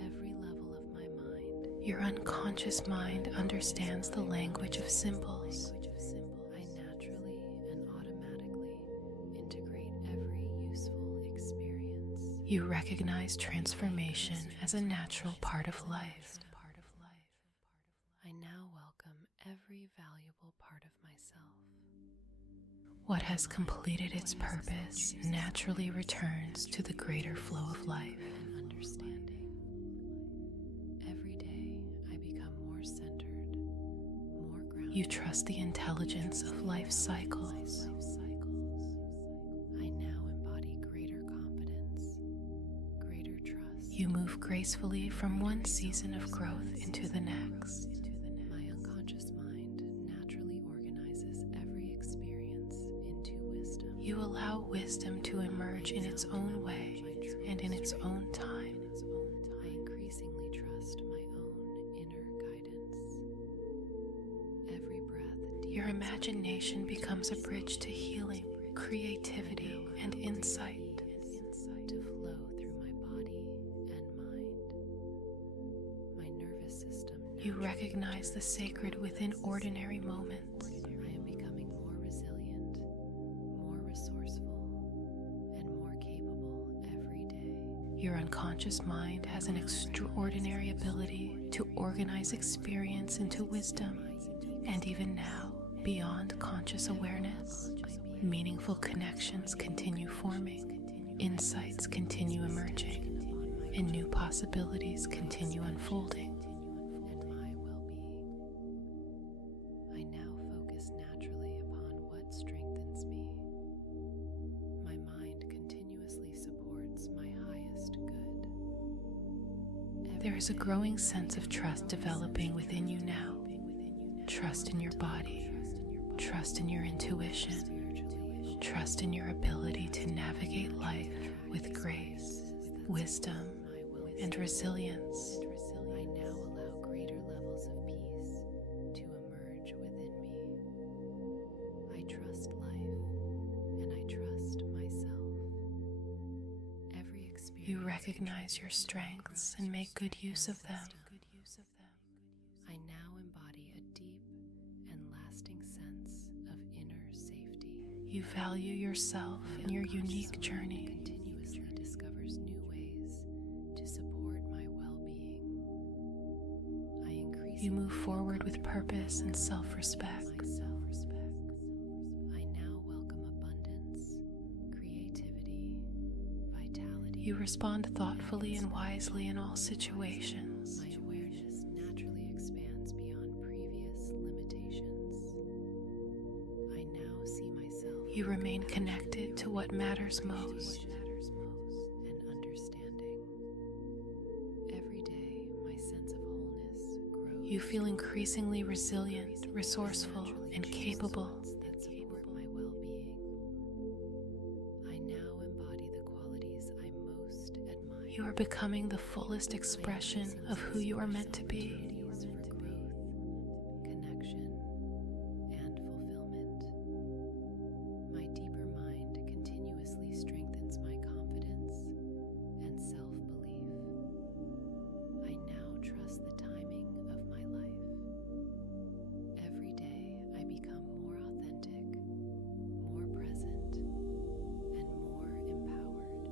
Every level of my mind. Your unconscious mind understands the language of symbols. I naturally and automatically integrate every useful experience. You recognize transformation as a natural part of life. I now welcome every valuable part of myself. What has completed its purpose naturally returns to the greater flow of life. You trust the intelligence of life's cycles. I now embody greater confidence, greater trust. You move gracefully from one season of growth into the next. My unconscious mind naturally organizes every experience into wisdom. You allow wisdom to emerge in its own way and in its own time. I increasingly trust my own inner guidance. Every breath Your imagination becomes a bridge to healing, creativity, and insight. to flow through my body and mind. My nervous system. You recognize the sacred within ordinary moments. I am becoming more resilient, more resourceful, and more capable every day. Your unconscious mind has an extraordinary ability to organize experience into wisdom, and even now, beyond conscious awareness, meaningful connections continue forming, insights continue emerging, and new possibilities continue unfolding. And my well-being. I now focus naturally upon what strengthens me. My mind continuously supports my highest good. There is a growing sense of trust developing within you now. Trust in your body, trust in your intuition, trust in your ability to navigate life with grace, wisdom, and resilience. I now allow greater levels of peace to emerge within me. I trust life and I trust myself. Every experience. You recognize your strengths and make good use of them. I now embody a deep and lasting sense of inner safety. You value yourself and your unique journey. Continuously discovers new ways to support my well-being. I increase. You move forward with purpose and self-respect. I now welcome abundance, creativity, vitality. You respond thoughtfully and wisely in all situations. My awareness naturally expands beyond previous limitations. I now see myself. You remain connected to what matters most. And understanding. Every day, my sense of wholeness grows. You feel increasingly resilient, resourceful, and capable. That support my well-being. I now embody the qualities I most admire. You are becoming the fullest expression of who you are meant to be. Opportunities for growth, connection, and fulfillment. My deeper mind continuously strengthens my confidence and self-belief. I now trust the timing of my life. Every day I become more authentic, more present, and more empowered.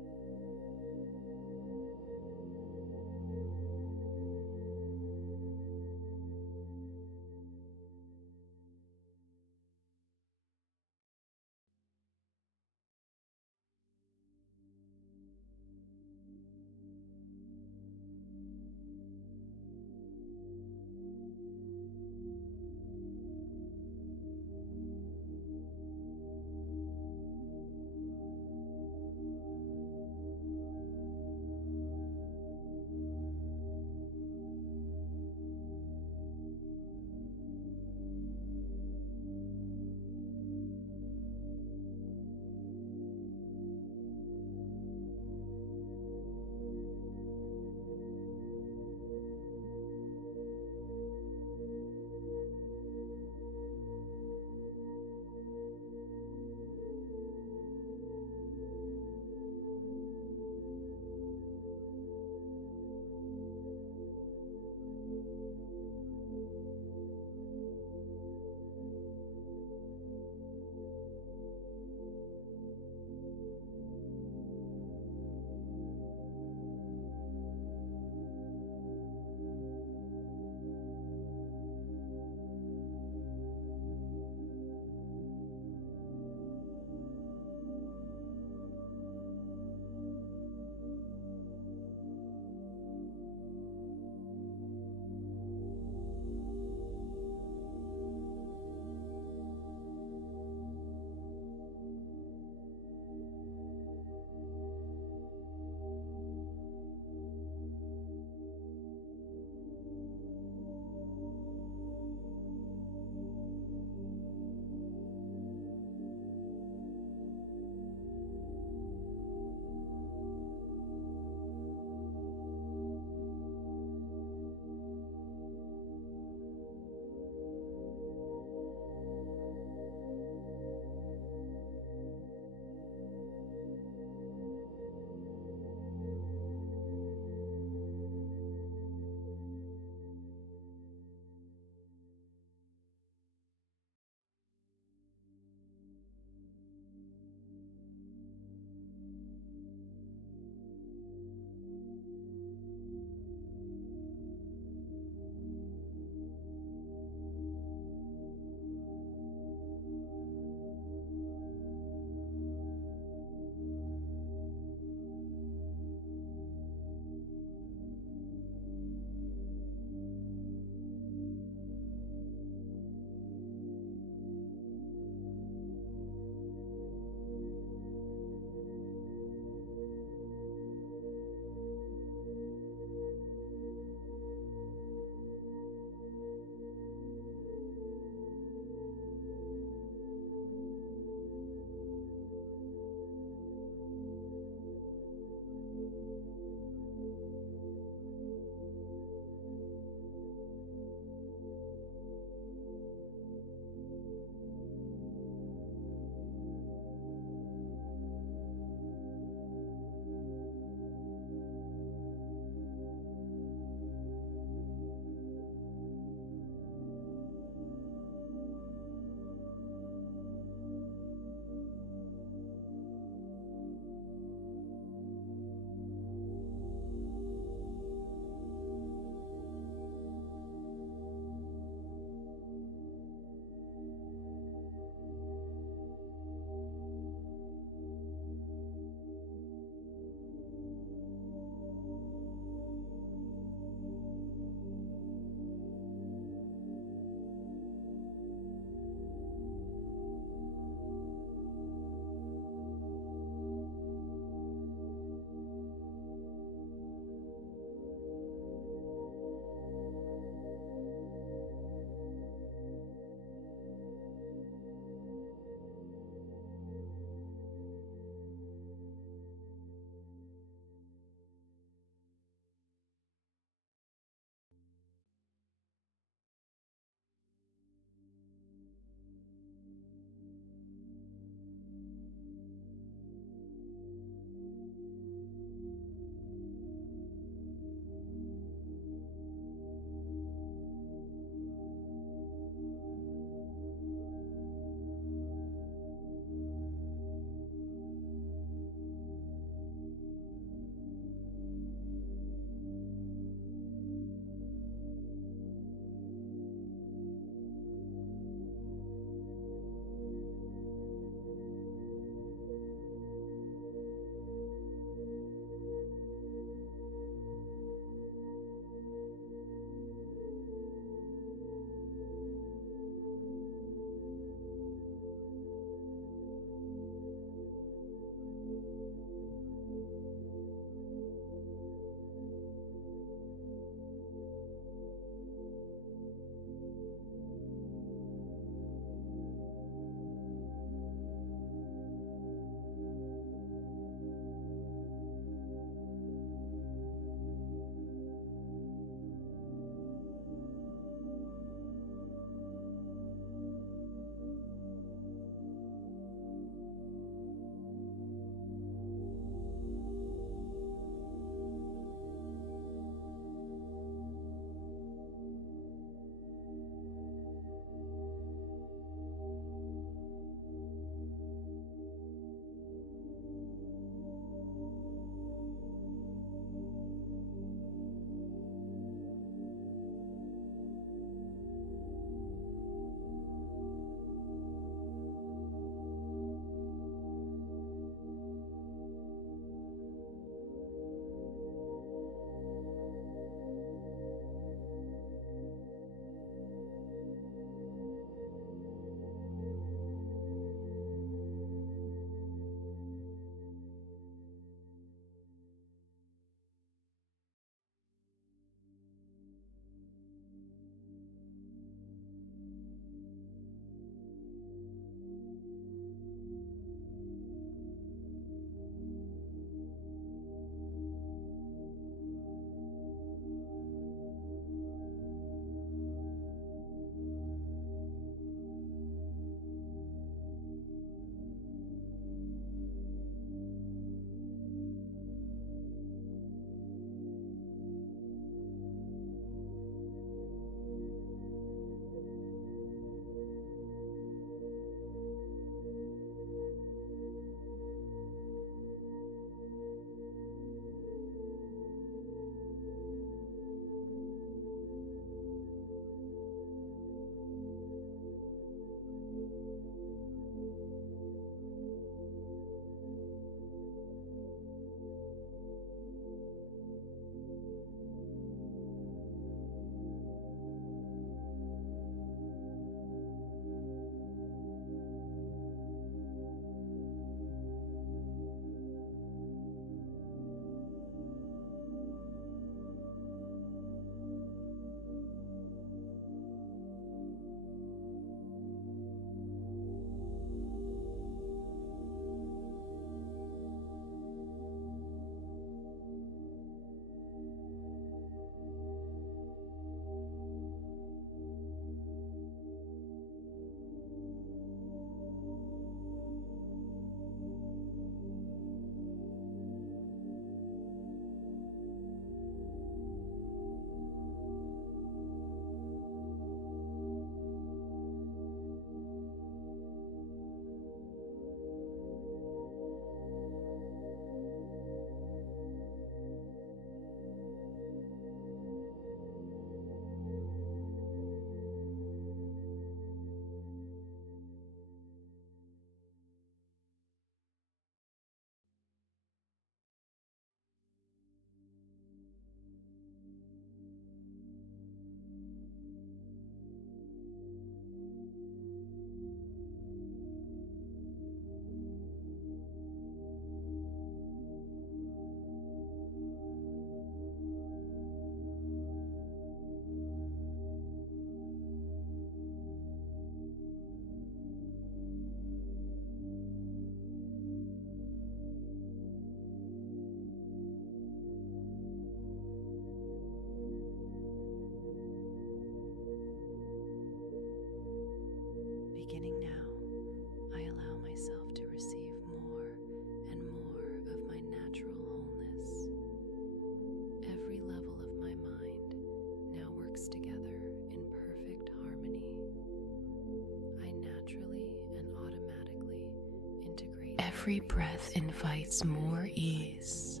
every breath invites more ease.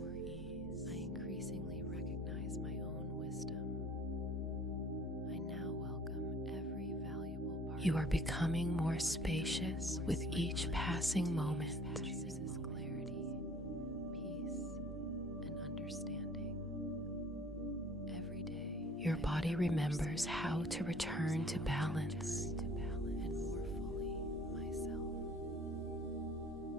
I increasingly recognize my own wisdom. I now welcome every valuable part. You are becoming more spacious with each passing moment. Chooses clarity, peace, and understanding. Every day, Your body remembers how to return to balance. and more fully myself.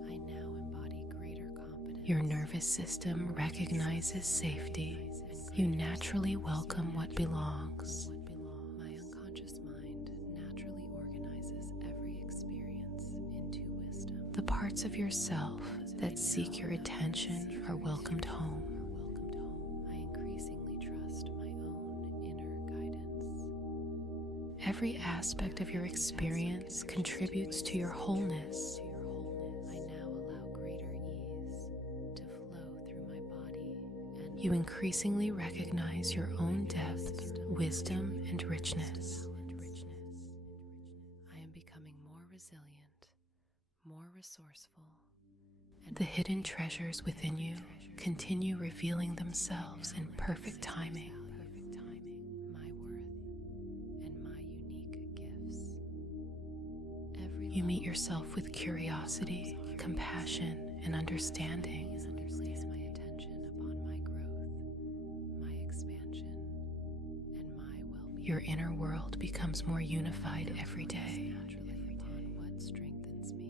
I now embody greater confidence. Your nervous system recognizes safety. You naturally welcome what belongs. My unconscious mind naturally organizes every experience into wisdom. The parts of yourself that seek your attention are welcomed home. I increasingly trust my own inner guidance. Every aspect of your experience contributes to your wholeness. I now allow greater ease to flow through my body and You increasingly recognize your own depth, wisdom, and richness. I am becoming more resilient, more resourceful, and The hidden treasures within you continue revealing themselves in perfect timing. my worth and my unique gifts. Every You meet yourself with curiosity, compassion, and understanding. place my attention upon my growth, my expansion, and my well-being. Your inner world becomes more unified every day. Naturally upon what strengthens me.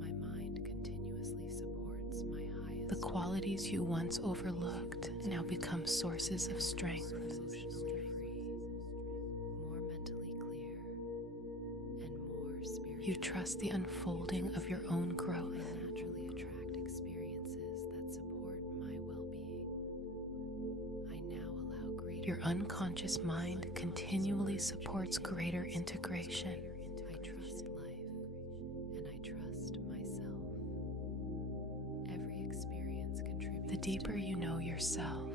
My mind continuously supports my highest. The qualities you once overlooked now become sources of strength. Emotionally free, more mentally clear, and more spiritual. You trust the unfolding of your own growth. I naturally attract experiences that support my well-being. I now allow greater. Your unconscious mind continually supports greater integration. I trust life, and I trust myself. Every experience contributes. The deeper you know yourself,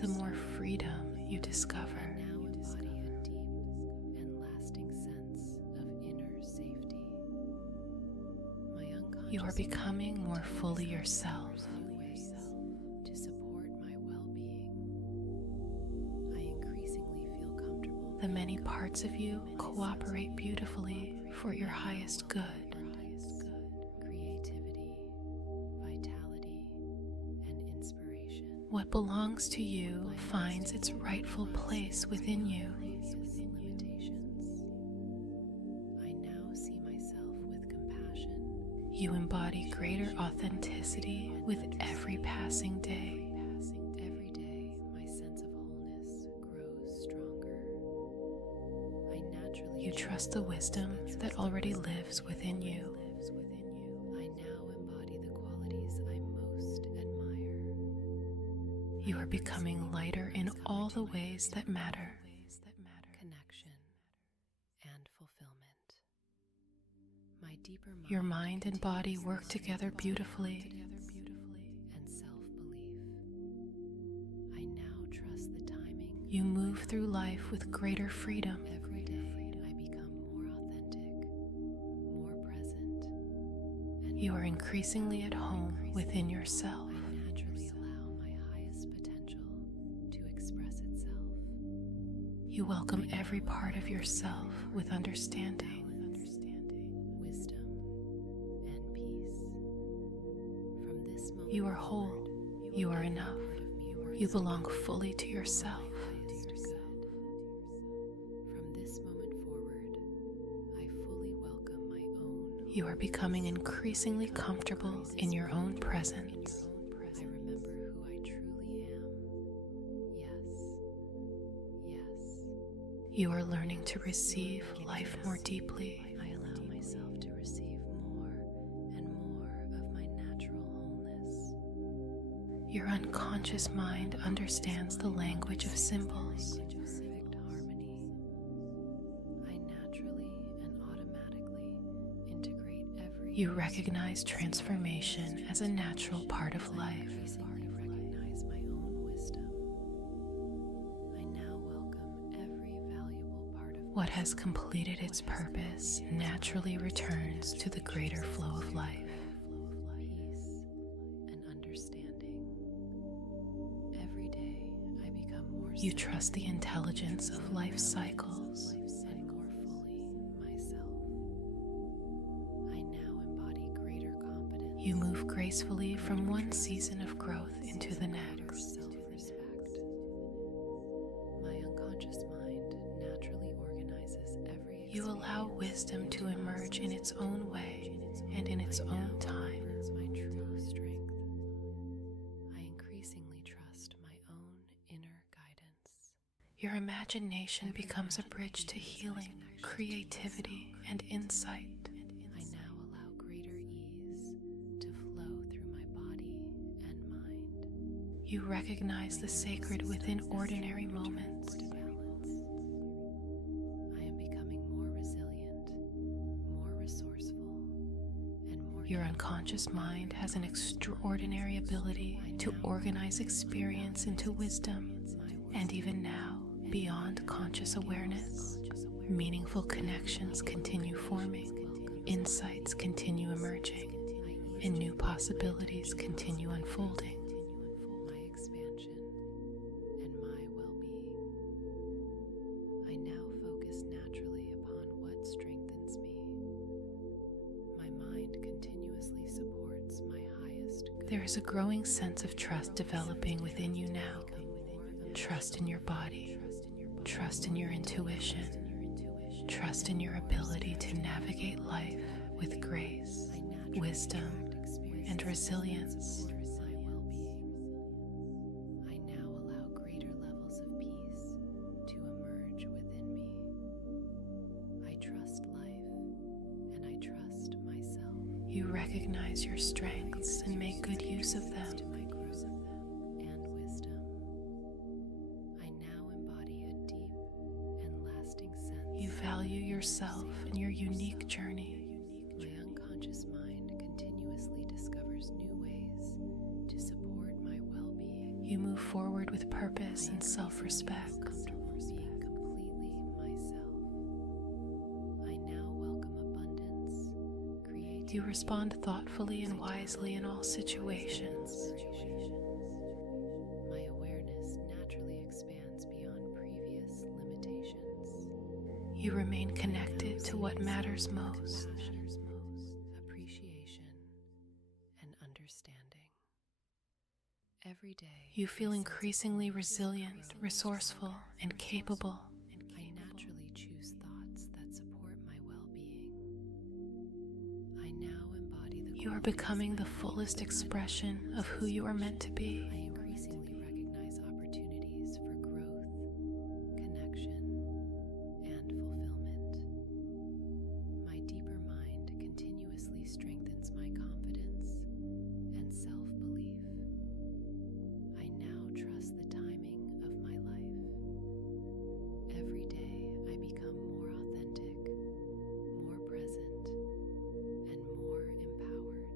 the more freedom you discover. Now embody a deep and lasting sense of inner safety. My unconscious You are becoming more fully yourself. new ways to support my well-being. I increasingly feel comfortable. The many parts of you cooperate beautifully for your highest good. Creativity, vitality, and inspiration. What belongs to you finds its rightful place within you. Limitations. I now see myself with compassion. You embody greater authenticity with every passing day. Every day, my sense of wholeness grows stronger. I naturally You trust the wisdom that already lives within you. I now embody the qualities I most admire. You are becoming lighter in all the ways that matter. Connection and fulfillment. My deeper mind Your mind and body work together beautifully. and self-belief. I now trust the timing. You move through life with greater freedom. Every day I become more authentic, more present, and You are increasingly at home within yourself. I naturally allow my highest potential to express itself. You welcome every part of yourself with understanding. Wisdom and peace. From this moment You are whole. You are enough. You belong fully to yourself. highest good. From this moment forward, I fully welcome my own. You are becoming increasingly comfortable in your own presence. I remember who I truly am. Yes. Yes. You are learning to receive life more deeply. I allow myself to receive more and more of my natural wholeness. Your unconscious mind understands the language of symbols. Perfect harmony. I naturally and automatically integrate every. You recognize transformation as a natural part of life. Increasingly recognize my own wisdom. I now welcome every valuable part of What has completed its purpose naturally returns to the greater flow of life. You trust the intelligence of life cycles. And more fully myself. I now embody greater confidence. You move gracefully from one season of growth into the next. Self-respect. My unconscious mind naturally organizes every You allow wisdom to emerge in its own way and in its own time. My true strength. I increasingly trust my own inner guidance. Your imagination becomes a bridge to healing, creativity, and insight. I now allow greater ease to flow through my body and mind. You recognize the sacred within ordinary moments. I am becoming more resilient, more resourceful, and more. Your unconscious mind has an extraordinary ability to organize experience into wisdom, and even now, beyond conscious awareness, meaningful connections continue forming, insights continue emerging, and new possibilities continue unfolding. My expansion and my well-being. I now focus naturally upon what strengthens me. My mind continuously supports my highest good. There is a growing sense of trust developing within you now. Trust in your body, trust in your intuition, trust in your ability to navigate life with grace, wisdom, and resilience. My well-being. I now allow greater levels of peace to emerge within me. I trust life and I trust myself. You recognize your strengths and make good use of them. To my growth and wisdom. I now embody a deep and lasting sense. You value yourself and your unique journey. My unconscious mind continuously discovers new ways to support my well-being. You move forward with purpose and self-respect. Being completely myself. I now welcome abundance, creativity. You respond thoughtfully and wisely in all situations. My awareness naturally expands beyond previous limitations. You remain connected to what matters most. Appreciation and understanding. Every day, You feel increasingly resilient, resourceful, and capable. I naturally choose thoughts that support my well-being. I now embody the You are becoming the fullest expression of who you are meant to be. I increasingly recognize opportunities for growth, connection, and fulfillment. My deeper mind continuously strengthens my confidence and self-belief. I now trust the timing of my life. Every day I become more authentic, more present, and more empowered.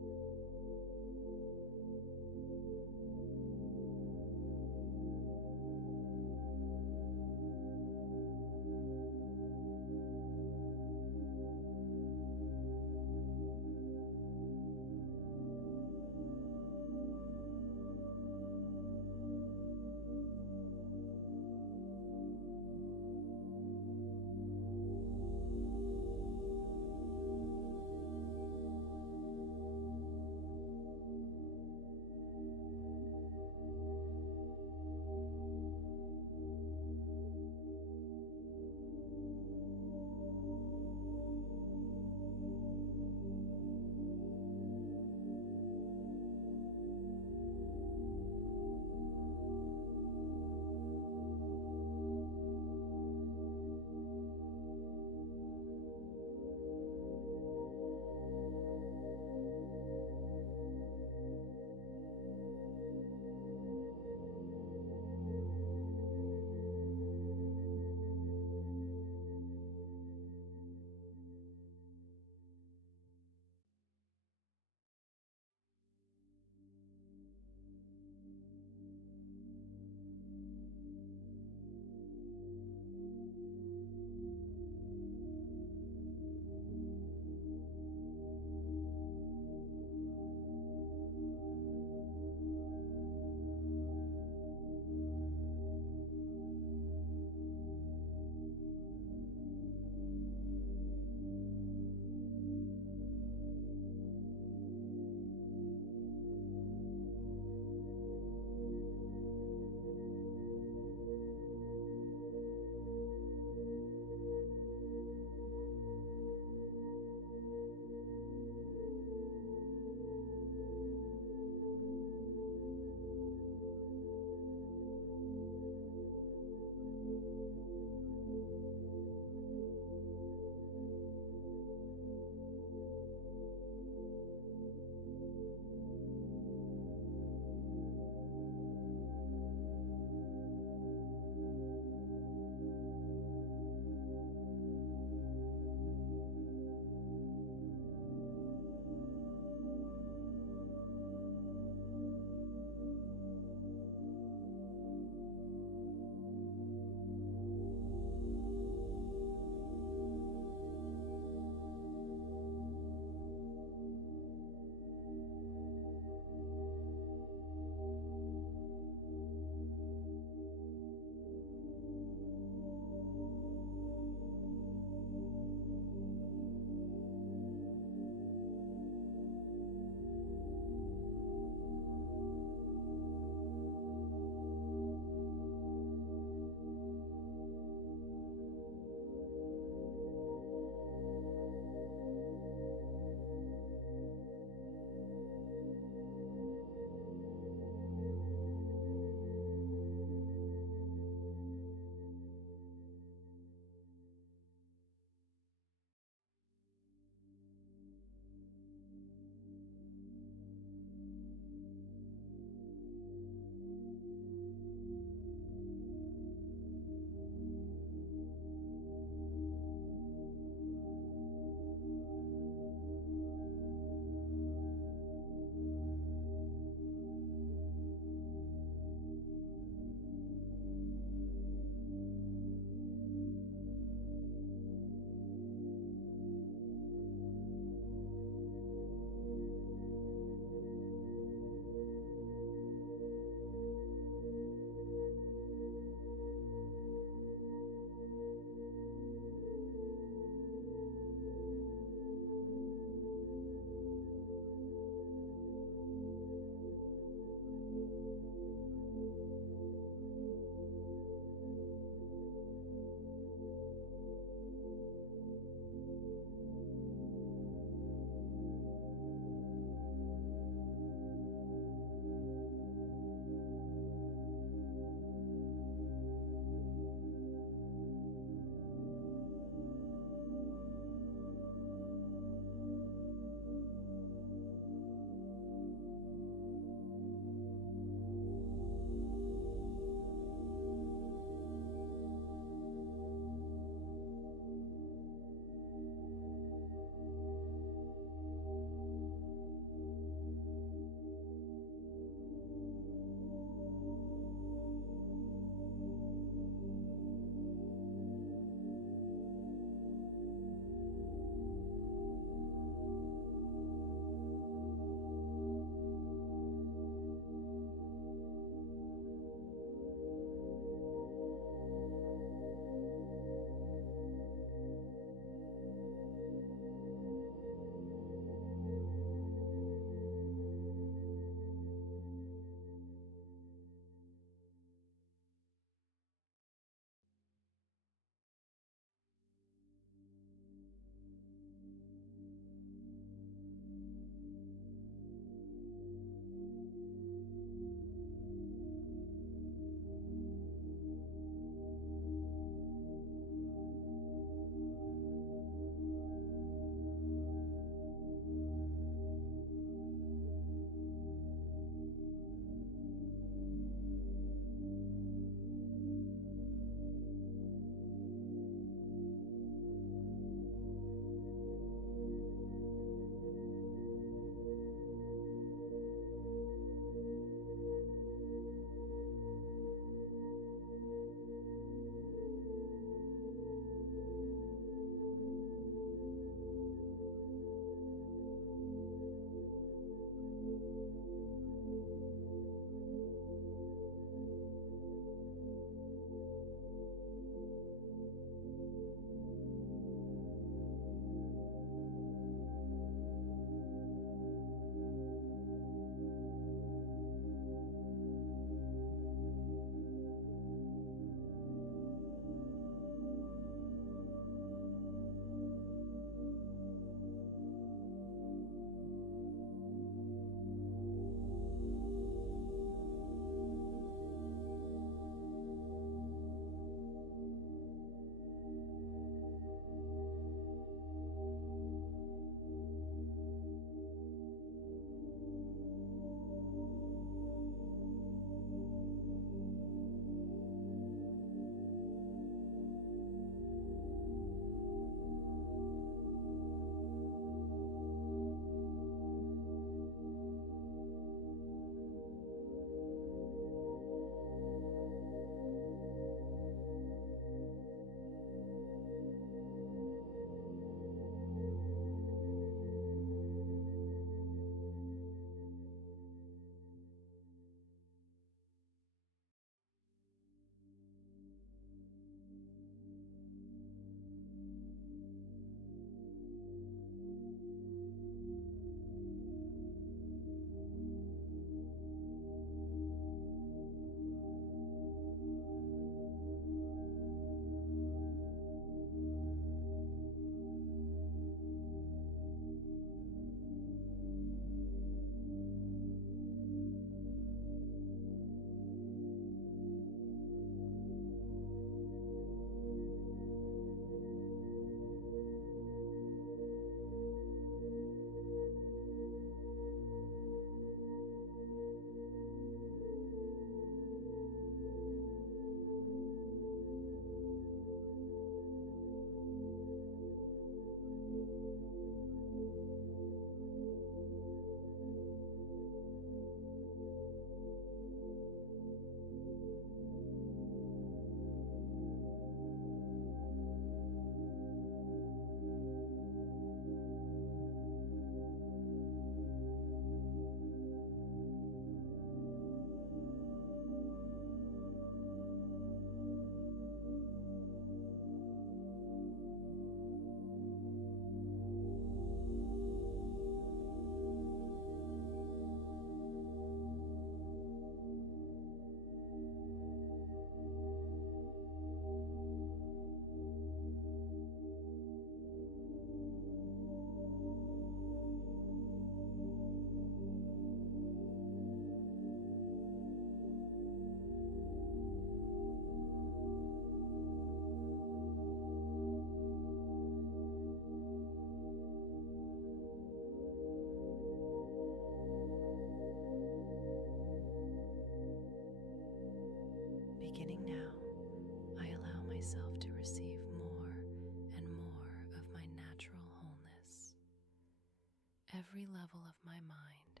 Every level of my mind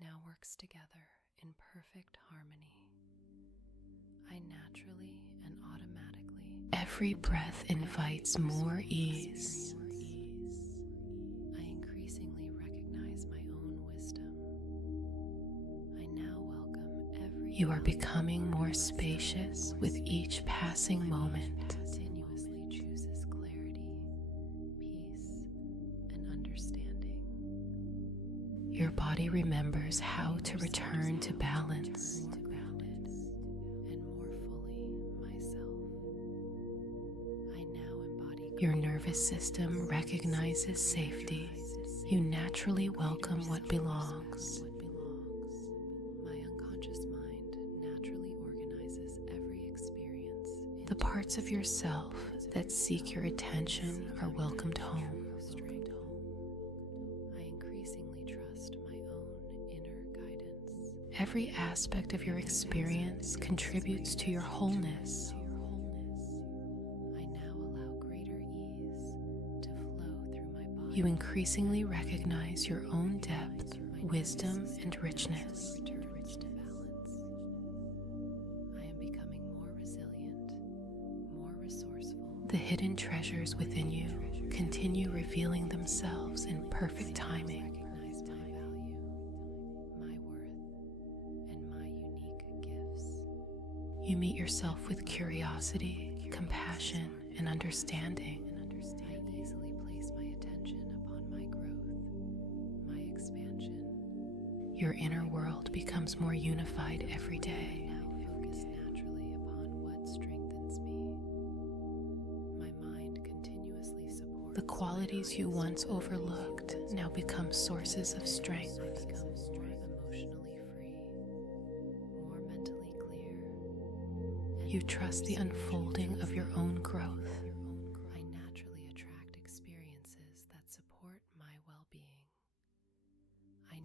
now works together in perfect harmony. I naturally and automatically. Every breath invites more ease. I increasingly recognize my own wisdom. I now welcome every. You are becoming more spacious with each passing moment. Continuously chooses clarity, peace, and understanding. Your body remembers how to return to balance. Your nervous system recognizes safety. You naturally welcome what belongs. My unconscious mind naturally organizes every experience. The parts of yourself that seek your attention are welcomed home. I increasingly trust my own inner guidance. Every aspect of your experience contributes to your wholeness. You increasingly recognize your own depth, wisdom, and richness. I am becoming more resilient, more resourceful. The hidden treasures within you continue revealing themselves in perfect timing. I recognize my value, my worth, and my unique gifts. You meet yourself with curiosity, compassion, and understanding. I easily place my attention upon my growth, my expansion. Your inner world becomes more unified every day. I now focus naturally upon what strengthens me. My mind continuously supports. The qualities you once overlooked now become sources of strength. I become more emotionally free, more mentally clear. You trust the unfolding of your own growth. I naturally attract experiences that support my well-being.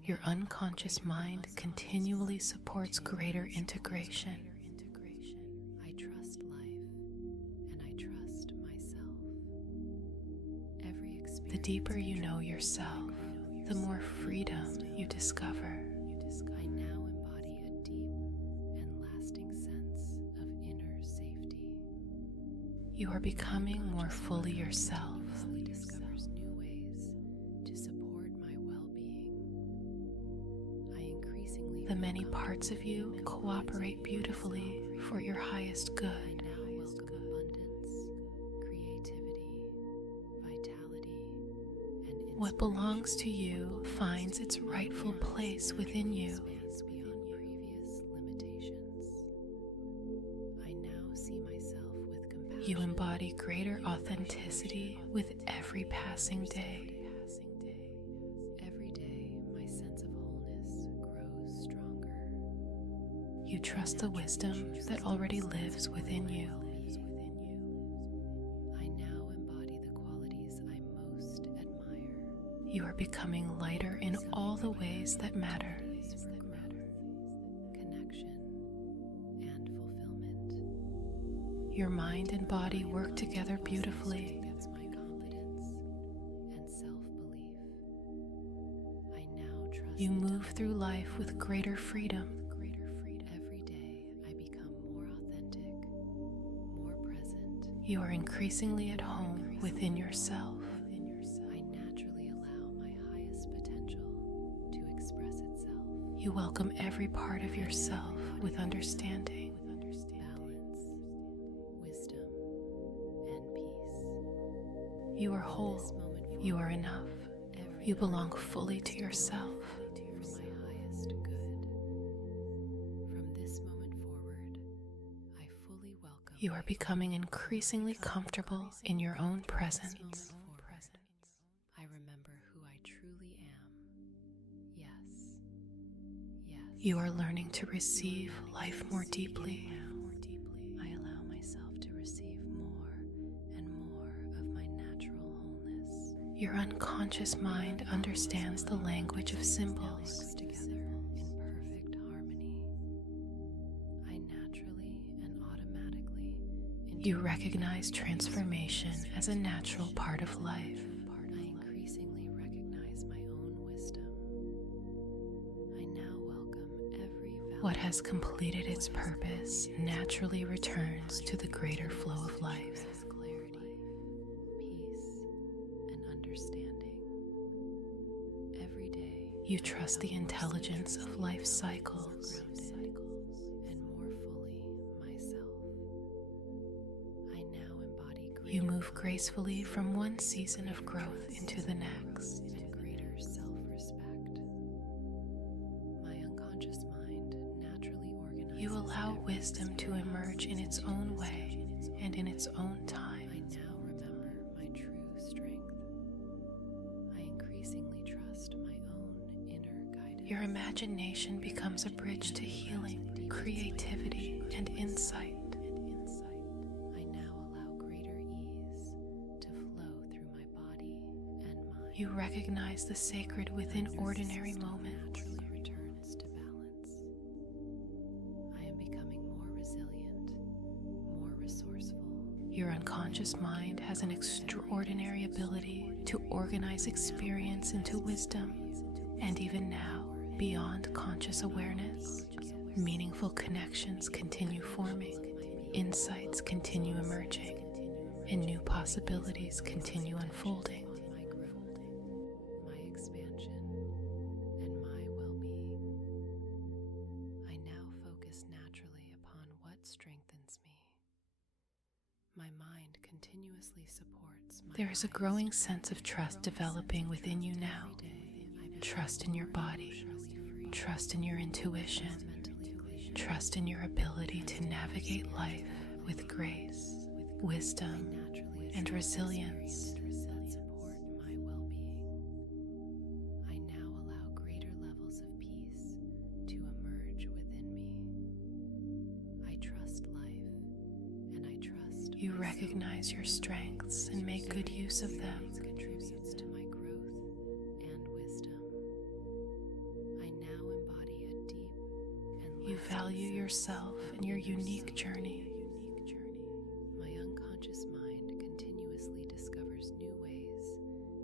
Your unconscious mind continually supports greater integration. I trust life and I trust myself. Every experience. The deeper you know yourself, the more freedom you discover. I now embody a deep and lasting sense of inner safety. You are becoming more fully yourself. Discovers new ways to support my well-being. I increasingly. The many parts of you cooperate beautifully for your highest good. I now welcome abundance, creativity, vitality, and What belongs to you finds its rightful place within you. space beyond previous limitations. I now see myself with compassion. You embody greater authenticity with every passing day. Every day, my sense of wholeness grows stronger. You trust the wisdom that already lives within you. I now embody the qualities I most admire. You are becoming lighter in all the ways that matter. For growth, connection, and fulfillment. Your mind and body work together beautifully. That's my confidence and self-belief. I now trust. You move through life with greater freedom. Every day, I become more authentic, more present. You are increasingly at home within yourself. I naturally allow my highest potential to express itself. You welcome every part of yourself with understanding. Balance, wisdom, and peace. You are whole. You are enough. You belong fully to yourself. For my highest good. From this moment forward, I fully welcome. You are becoming increasingly comfortable in your own presence. I remember who I truly am. Yes. Yes. You are learning to receive life more deeply. I allow myself to receive more and more of my natural wholeness. Your unconscious mind understands the language of symbols. Together in perfect harmony. I naturally and automatically. You recognize transformation as a natural part of life. I increasingly recognize my own wisdom. What has completed its purpose naturally returns to the greater flow of life. Clarity, peace, and understanding. Every day, You trust the intelligence of life's cycles. and more fully myself. I now embody You move gracefully from one season of growth into the next. and greater self-respect. My unconscious mind naturally organizes. You allow wisdom to emerge in its own way and in its own I time. now remember my true strength. I increasingly trust my own inner guidance. Your imagination becomes a bridge to healing, creativity, and insight. I now allow greater ease to flow through my body and mind. You recognize the sacred within ordinary moments. Naturally returns to balance. I am becoming more resilient, more resourceful. Your unconscious mind has an extraordinary ability to organize experience into wisdom, and even now, beyond conscious awareness, meaningful connections continue forming, insights continue emerging, and new possibilities continue unfolding. My growth, my expansion, and my well-being. I now focus naturally upon what strengthens me. My mind continuously supports my There is a eyes. growing sense of trust developing within you now. Every day, I become Trust in your body, free, trust in your intuition, mentally clear, trust in your ability to navigate life with grace, wisdom, naturally and resilience. that support my well-being. I now allow greater levels of peace to emerge within me. I trust life, and I trust You recognize your strengths and make good use of them. It contributes to my growth and wisdom. I now embody a deep and You lasting value sense yourself and your unique journey. My unconscious mind continuously discovers new ways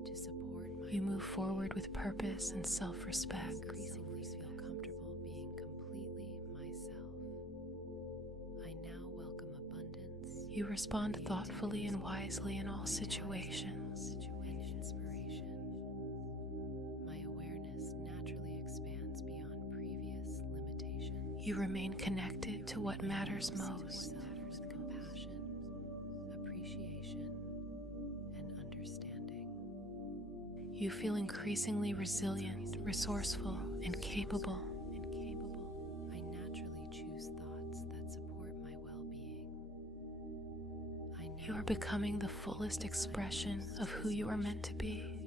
to support my You move forward with purpose and self-respect. increasingly feel comfortable being completely myself. I now welcome abundance You respond thoughtfully and wisely in all situations. and inspiration. My awareness naturally expands beyond previous limitations. You remain connected to what matters most. With compassion, appreciation, and understanding. You feel increasingly resilient, resourceful, and capable. I naturally choose thoughts that support my well-being. I You are becoming the fullest expression of who you are meant to be.